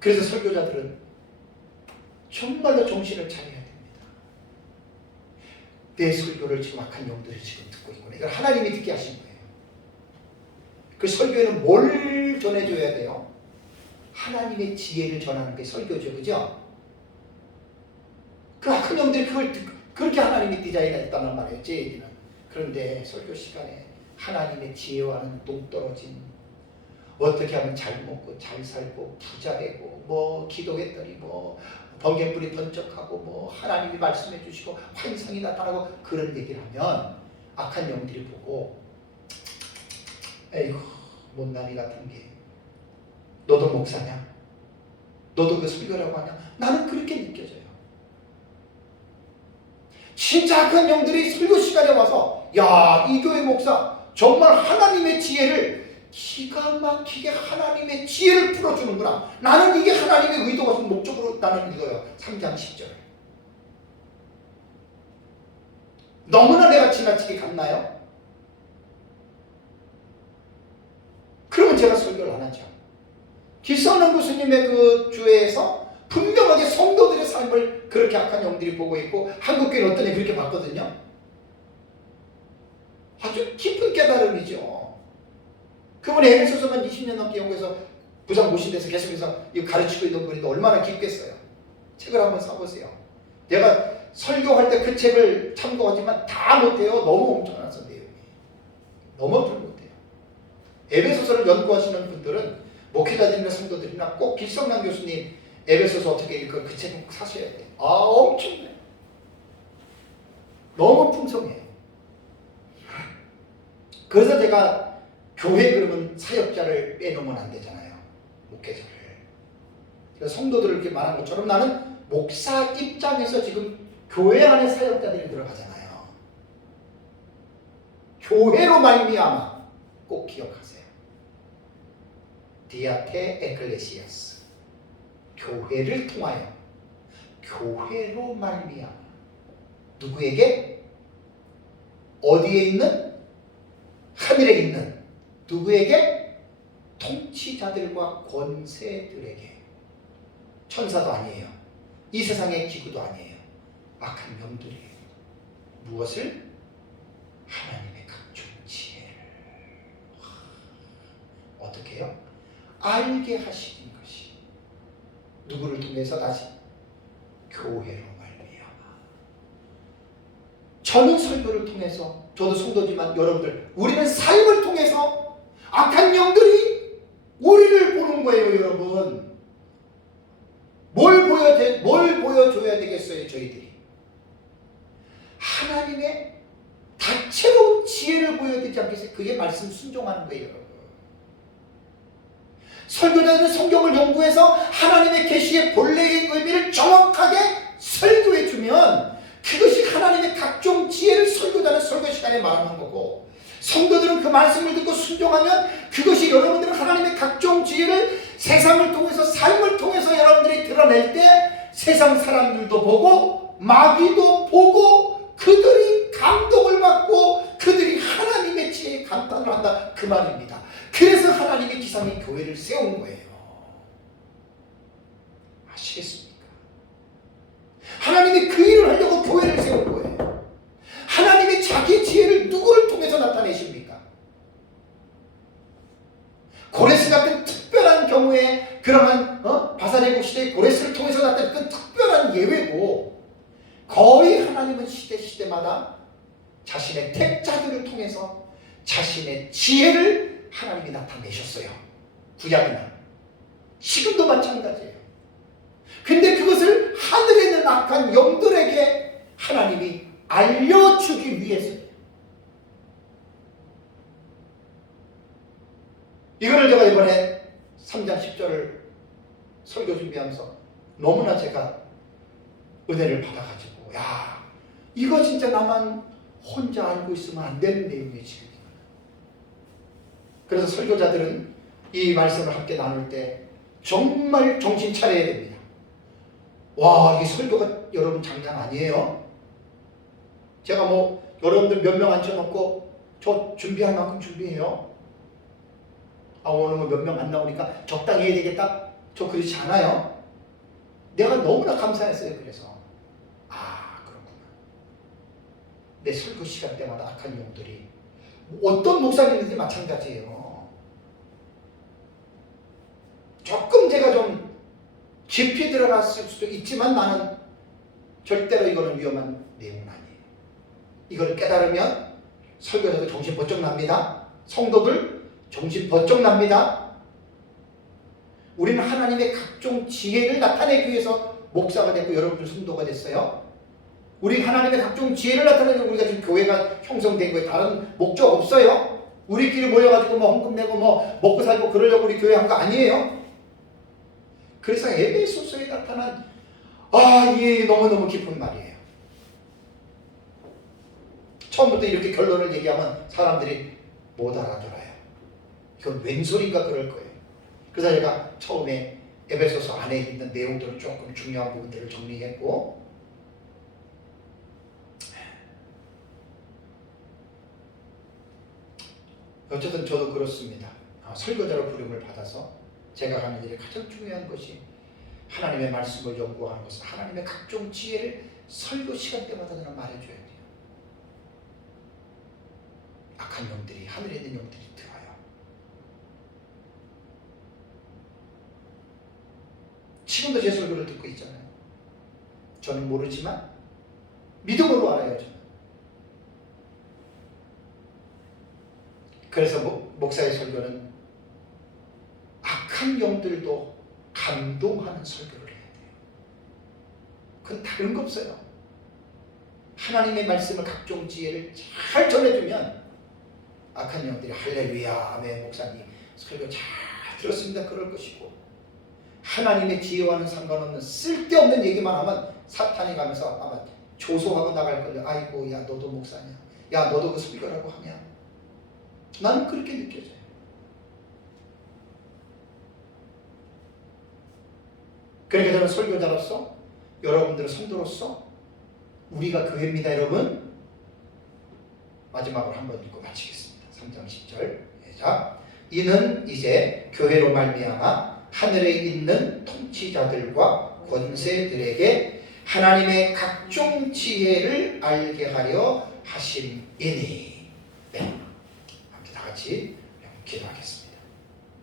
그래서 설교자들은 정말로 정신을 차려야 됩니다. 내 설교를 지금 악한 영들이 지금 듣고 있구나. 이걸 하나님이 듣게 하신 거예요. 그 설교에는 뭘 전해줘야 돼요? 하나님의 지혜를 전하는 게 설교죠, 그죠? 그 악한 영들이 그걸 그렇게 하나님이 디자인했다는 말이에요, 제 얘기는. 그런데 설교 시간에 하나님의 지혜와는 동떨어진, 어떻게 하면 잘 먹고 잘 살고 부자 되고 뭐 기도했더니 뭐 번개불이 번쩍하고 뭐 하나님이 말씀해 주시고 환상이 나타나고 그런 얘기를 하면 악한 영들이 보고 에이구 못난이 같은 게, 너도 목사냐? 너도 그 설교라고 하냐? 나는 그렇게 느껴져요. 진짜 악한 영들이 설교 시간에 와서 야, 이 교회 목사 정말 하나님의 지혜를 기가 막히게 하나님의 지혜를 풀어주는구나. 나는 이게 하나님의 의도가 목적으로 나는 읽어요. 3장 10절. 너무나 내가 지나치게 갔나요? 그러면 제가 설교를 안 하죠. 김성남 교수님의 그 주회에서 분명하게 성도들의 삶을 그렇게 악한 영들이 보고 있고 한국교회는 어떠냐 그렇게 봤거든요. 아주 깊은 깨달음이죠. 그분이 에베소서만 20년 넘게 연구해서 부장 모신 데서 계속해서 가르치고 있는 분인데 얼마나 깊겠어요. 책을 한번 사보세요. 내가 설교할 때 그 책을 참고하지만 다 못해요. 너무 엄청나서 내용이. 너무 못해요. 에베소서를 연구하시는 분들은 목회자들이나 성도들이나 꼭 길성남 교수님 에베소서 어떻게 읽고 그 책은 꼭 사셔야 돼요. 엄청나요. 너무 풍성해요. 그래서 제가 교회 그러면 사역자를 빼놓으면 안 되잖아요. 목회자를. 그래서 성도들을 이렇게 말한 것처럼 나는 목사 입장에서 지금 교회 안에 사역자들이 들어가잖아요. 교회로 말미암아 꼭 기억하세요. 디아테 에클레시아스. 교회를 통하여, 교회로 말미암아. 누구에게? 어디에 있는? 하늘에 있는 누구에게? 통치자들과 권세들에게. 천사도 아니에요. 이 세상의 기구도 아니에요. 악한 영들이에요. 무엇을? 하나님의 각종 지혜를 어떻게 해요? 알게 하시는 것이. 누구를 통해서? 다시 교회로 말미암아. 저는 설교를 통해서, 저도 성도지만 여러분들, 우리는 삶을 통해서 악한 영들이 우리를 보는 거예요. 여러분, 뭘 보여줘야 되겠어요? 저희들이 하나님의 다채로운 지혜를 보여야 되지 않겠어요? 그게 말씀 순종하는 거예요. 여러분, 설교자는 성경을 연구해서 하나님의 계시의 본래의 의미를 정확하게 설교해 주면 그것이 하나님의 각종 지혜를 설교자는 설교 시간에 말하는 거고, 성도들은 그 말씀을 듣고 순종하면 그것이 여러분들은 하나님의 각종 지혜를 세상을 통해서, 삶을 통해서 여러분들이 드러낼 때 세상 사람들도 보고 마귀도 보고 그들이 감동을 받고 그들이 하나님의 지혜에 감탄을 한다, 그 말입니다. 그래서 하나님의 기상의 교회를 세운 거예요. 아시겠습니까? 하나님이 그 일을 하려고 교회를 세운 거예요. 하나님이 자기 지혜를 누구를 통해서 나타내십니까? 고레스 같은 특별한 경우에, 그러한 바사레국 시대의 고레스를 통해서 나타낸 그 특별한 예외고, 거의 하나님은 시대마다 자신의 택자들을 통해서 자신의 지혜를 하나님이 나타내셨어요. 구약이나 지금도 마찬가지예요. 근데 그것을 하늘에 있는 악한 영들에게 하나님이 알려주기 위해서예요. 이거를 제가 이번에 3장 10절을 설교 준비하면서 너무나 제가 은혜를 받아가지고, 야, 이거 진짜 나만 혼자 알고 있으면 안 되는 내용이에요, 지금. 그래서 설교자들은 이 말씀을 함께 나눌 때 정말 정신 차려야 됩니다. 와, 이 설교가 여러분 장난 아니에요. 제가 뭐 여러분들 몇 명 앉혀놓고 저 준비할 만큼 준비해요. 아, 오늘 뭐 몇 명 안 나오니까 적당히 해야 되겠다, 저 그렇지 않아요. 내가 너무나 감사했어요. 그래서 그렇구나. 내 설교 시간 때마다 악한 영들이, 어떤 목사님들이 마찬가지예요. 조금 제가 좀 깊이 들어갔을 수도 있지만 나는 절대로 이거는 위험한 내용은 아니에요. 이걸 깨달으면 설교자도 정신 번쩍 납니다. 성도들 정신 번쩍 납니다. 우리는 하나님의 각종 지혜를 나타내기 위해서 목사가 됐고 여러분들 성도가 됐어요. 우리 하나님의 각종 지혜를 나타내고 우리가 지금 교회가 형성된 거에 다른 목적 없어요. 우리끼리 모여가지고 뭐 헌금 내고 뭐 먹고 살고 그러려고 우리 교회 한 거 아니에요. 그래서 에베소서에 나타난 이게 너무너무 깊은 말이에요. 처음부터 이렇게 결론을 얘기하면 사람들이 못 알아들어요. 이건 웬 소린가 그럴 거예요. 그래서 제가 처음에 에베소서 안에 있는 내용들을 조금 중요한 부분들을 정리했고, 어쨌든 저도 그렇습니다. 설교자로 부름을 받아서 제가 하는 일이 가장 중요한 것이 하나님의 말씀을 연구하는 것은 하나님의 각종 지혜를 설교 시간 때마다 그냥 말해줘야 돼요. 악한 영들이, 하늘에 있는 영들이 들어요. 지금도 제 설교를 듣고 있잖아요. 저는 모르지만 믿음으로 알아요. 저는. 그래서 목사의 설교는 악한 영들도 감동하는 설교를 해야 돼요. 그건 다른 거 없어요. 하나님의 말씀을 각종 지혜를 잘 전해주면 악한 영들이 할렐루야, 아멘, 목사님 설교 잘 들었습니다 그럴 것이고, 하나님의 지혜와는 상관없는 쓸데없는 얘기만 하면 사탄이 가면서 아마 조소하고 나갈 거예요. 아이고, 야 너도 목사냐, 야 너도 그 설교라고 하냐. 나는 그렇게 느껴져요. 그러니까 저는 설교자로서, 여러분들은 성도로서, 우리가 교회입니다 여러분. 마지막으로 한번 읽고 마치겠습니다. 3장 10절 자, 이는 이제 교회로 말미암아 하늘에 있는 통치자들과 권세들에게 하나님의 각종 지혜를 알게 하려 하심이니. 네.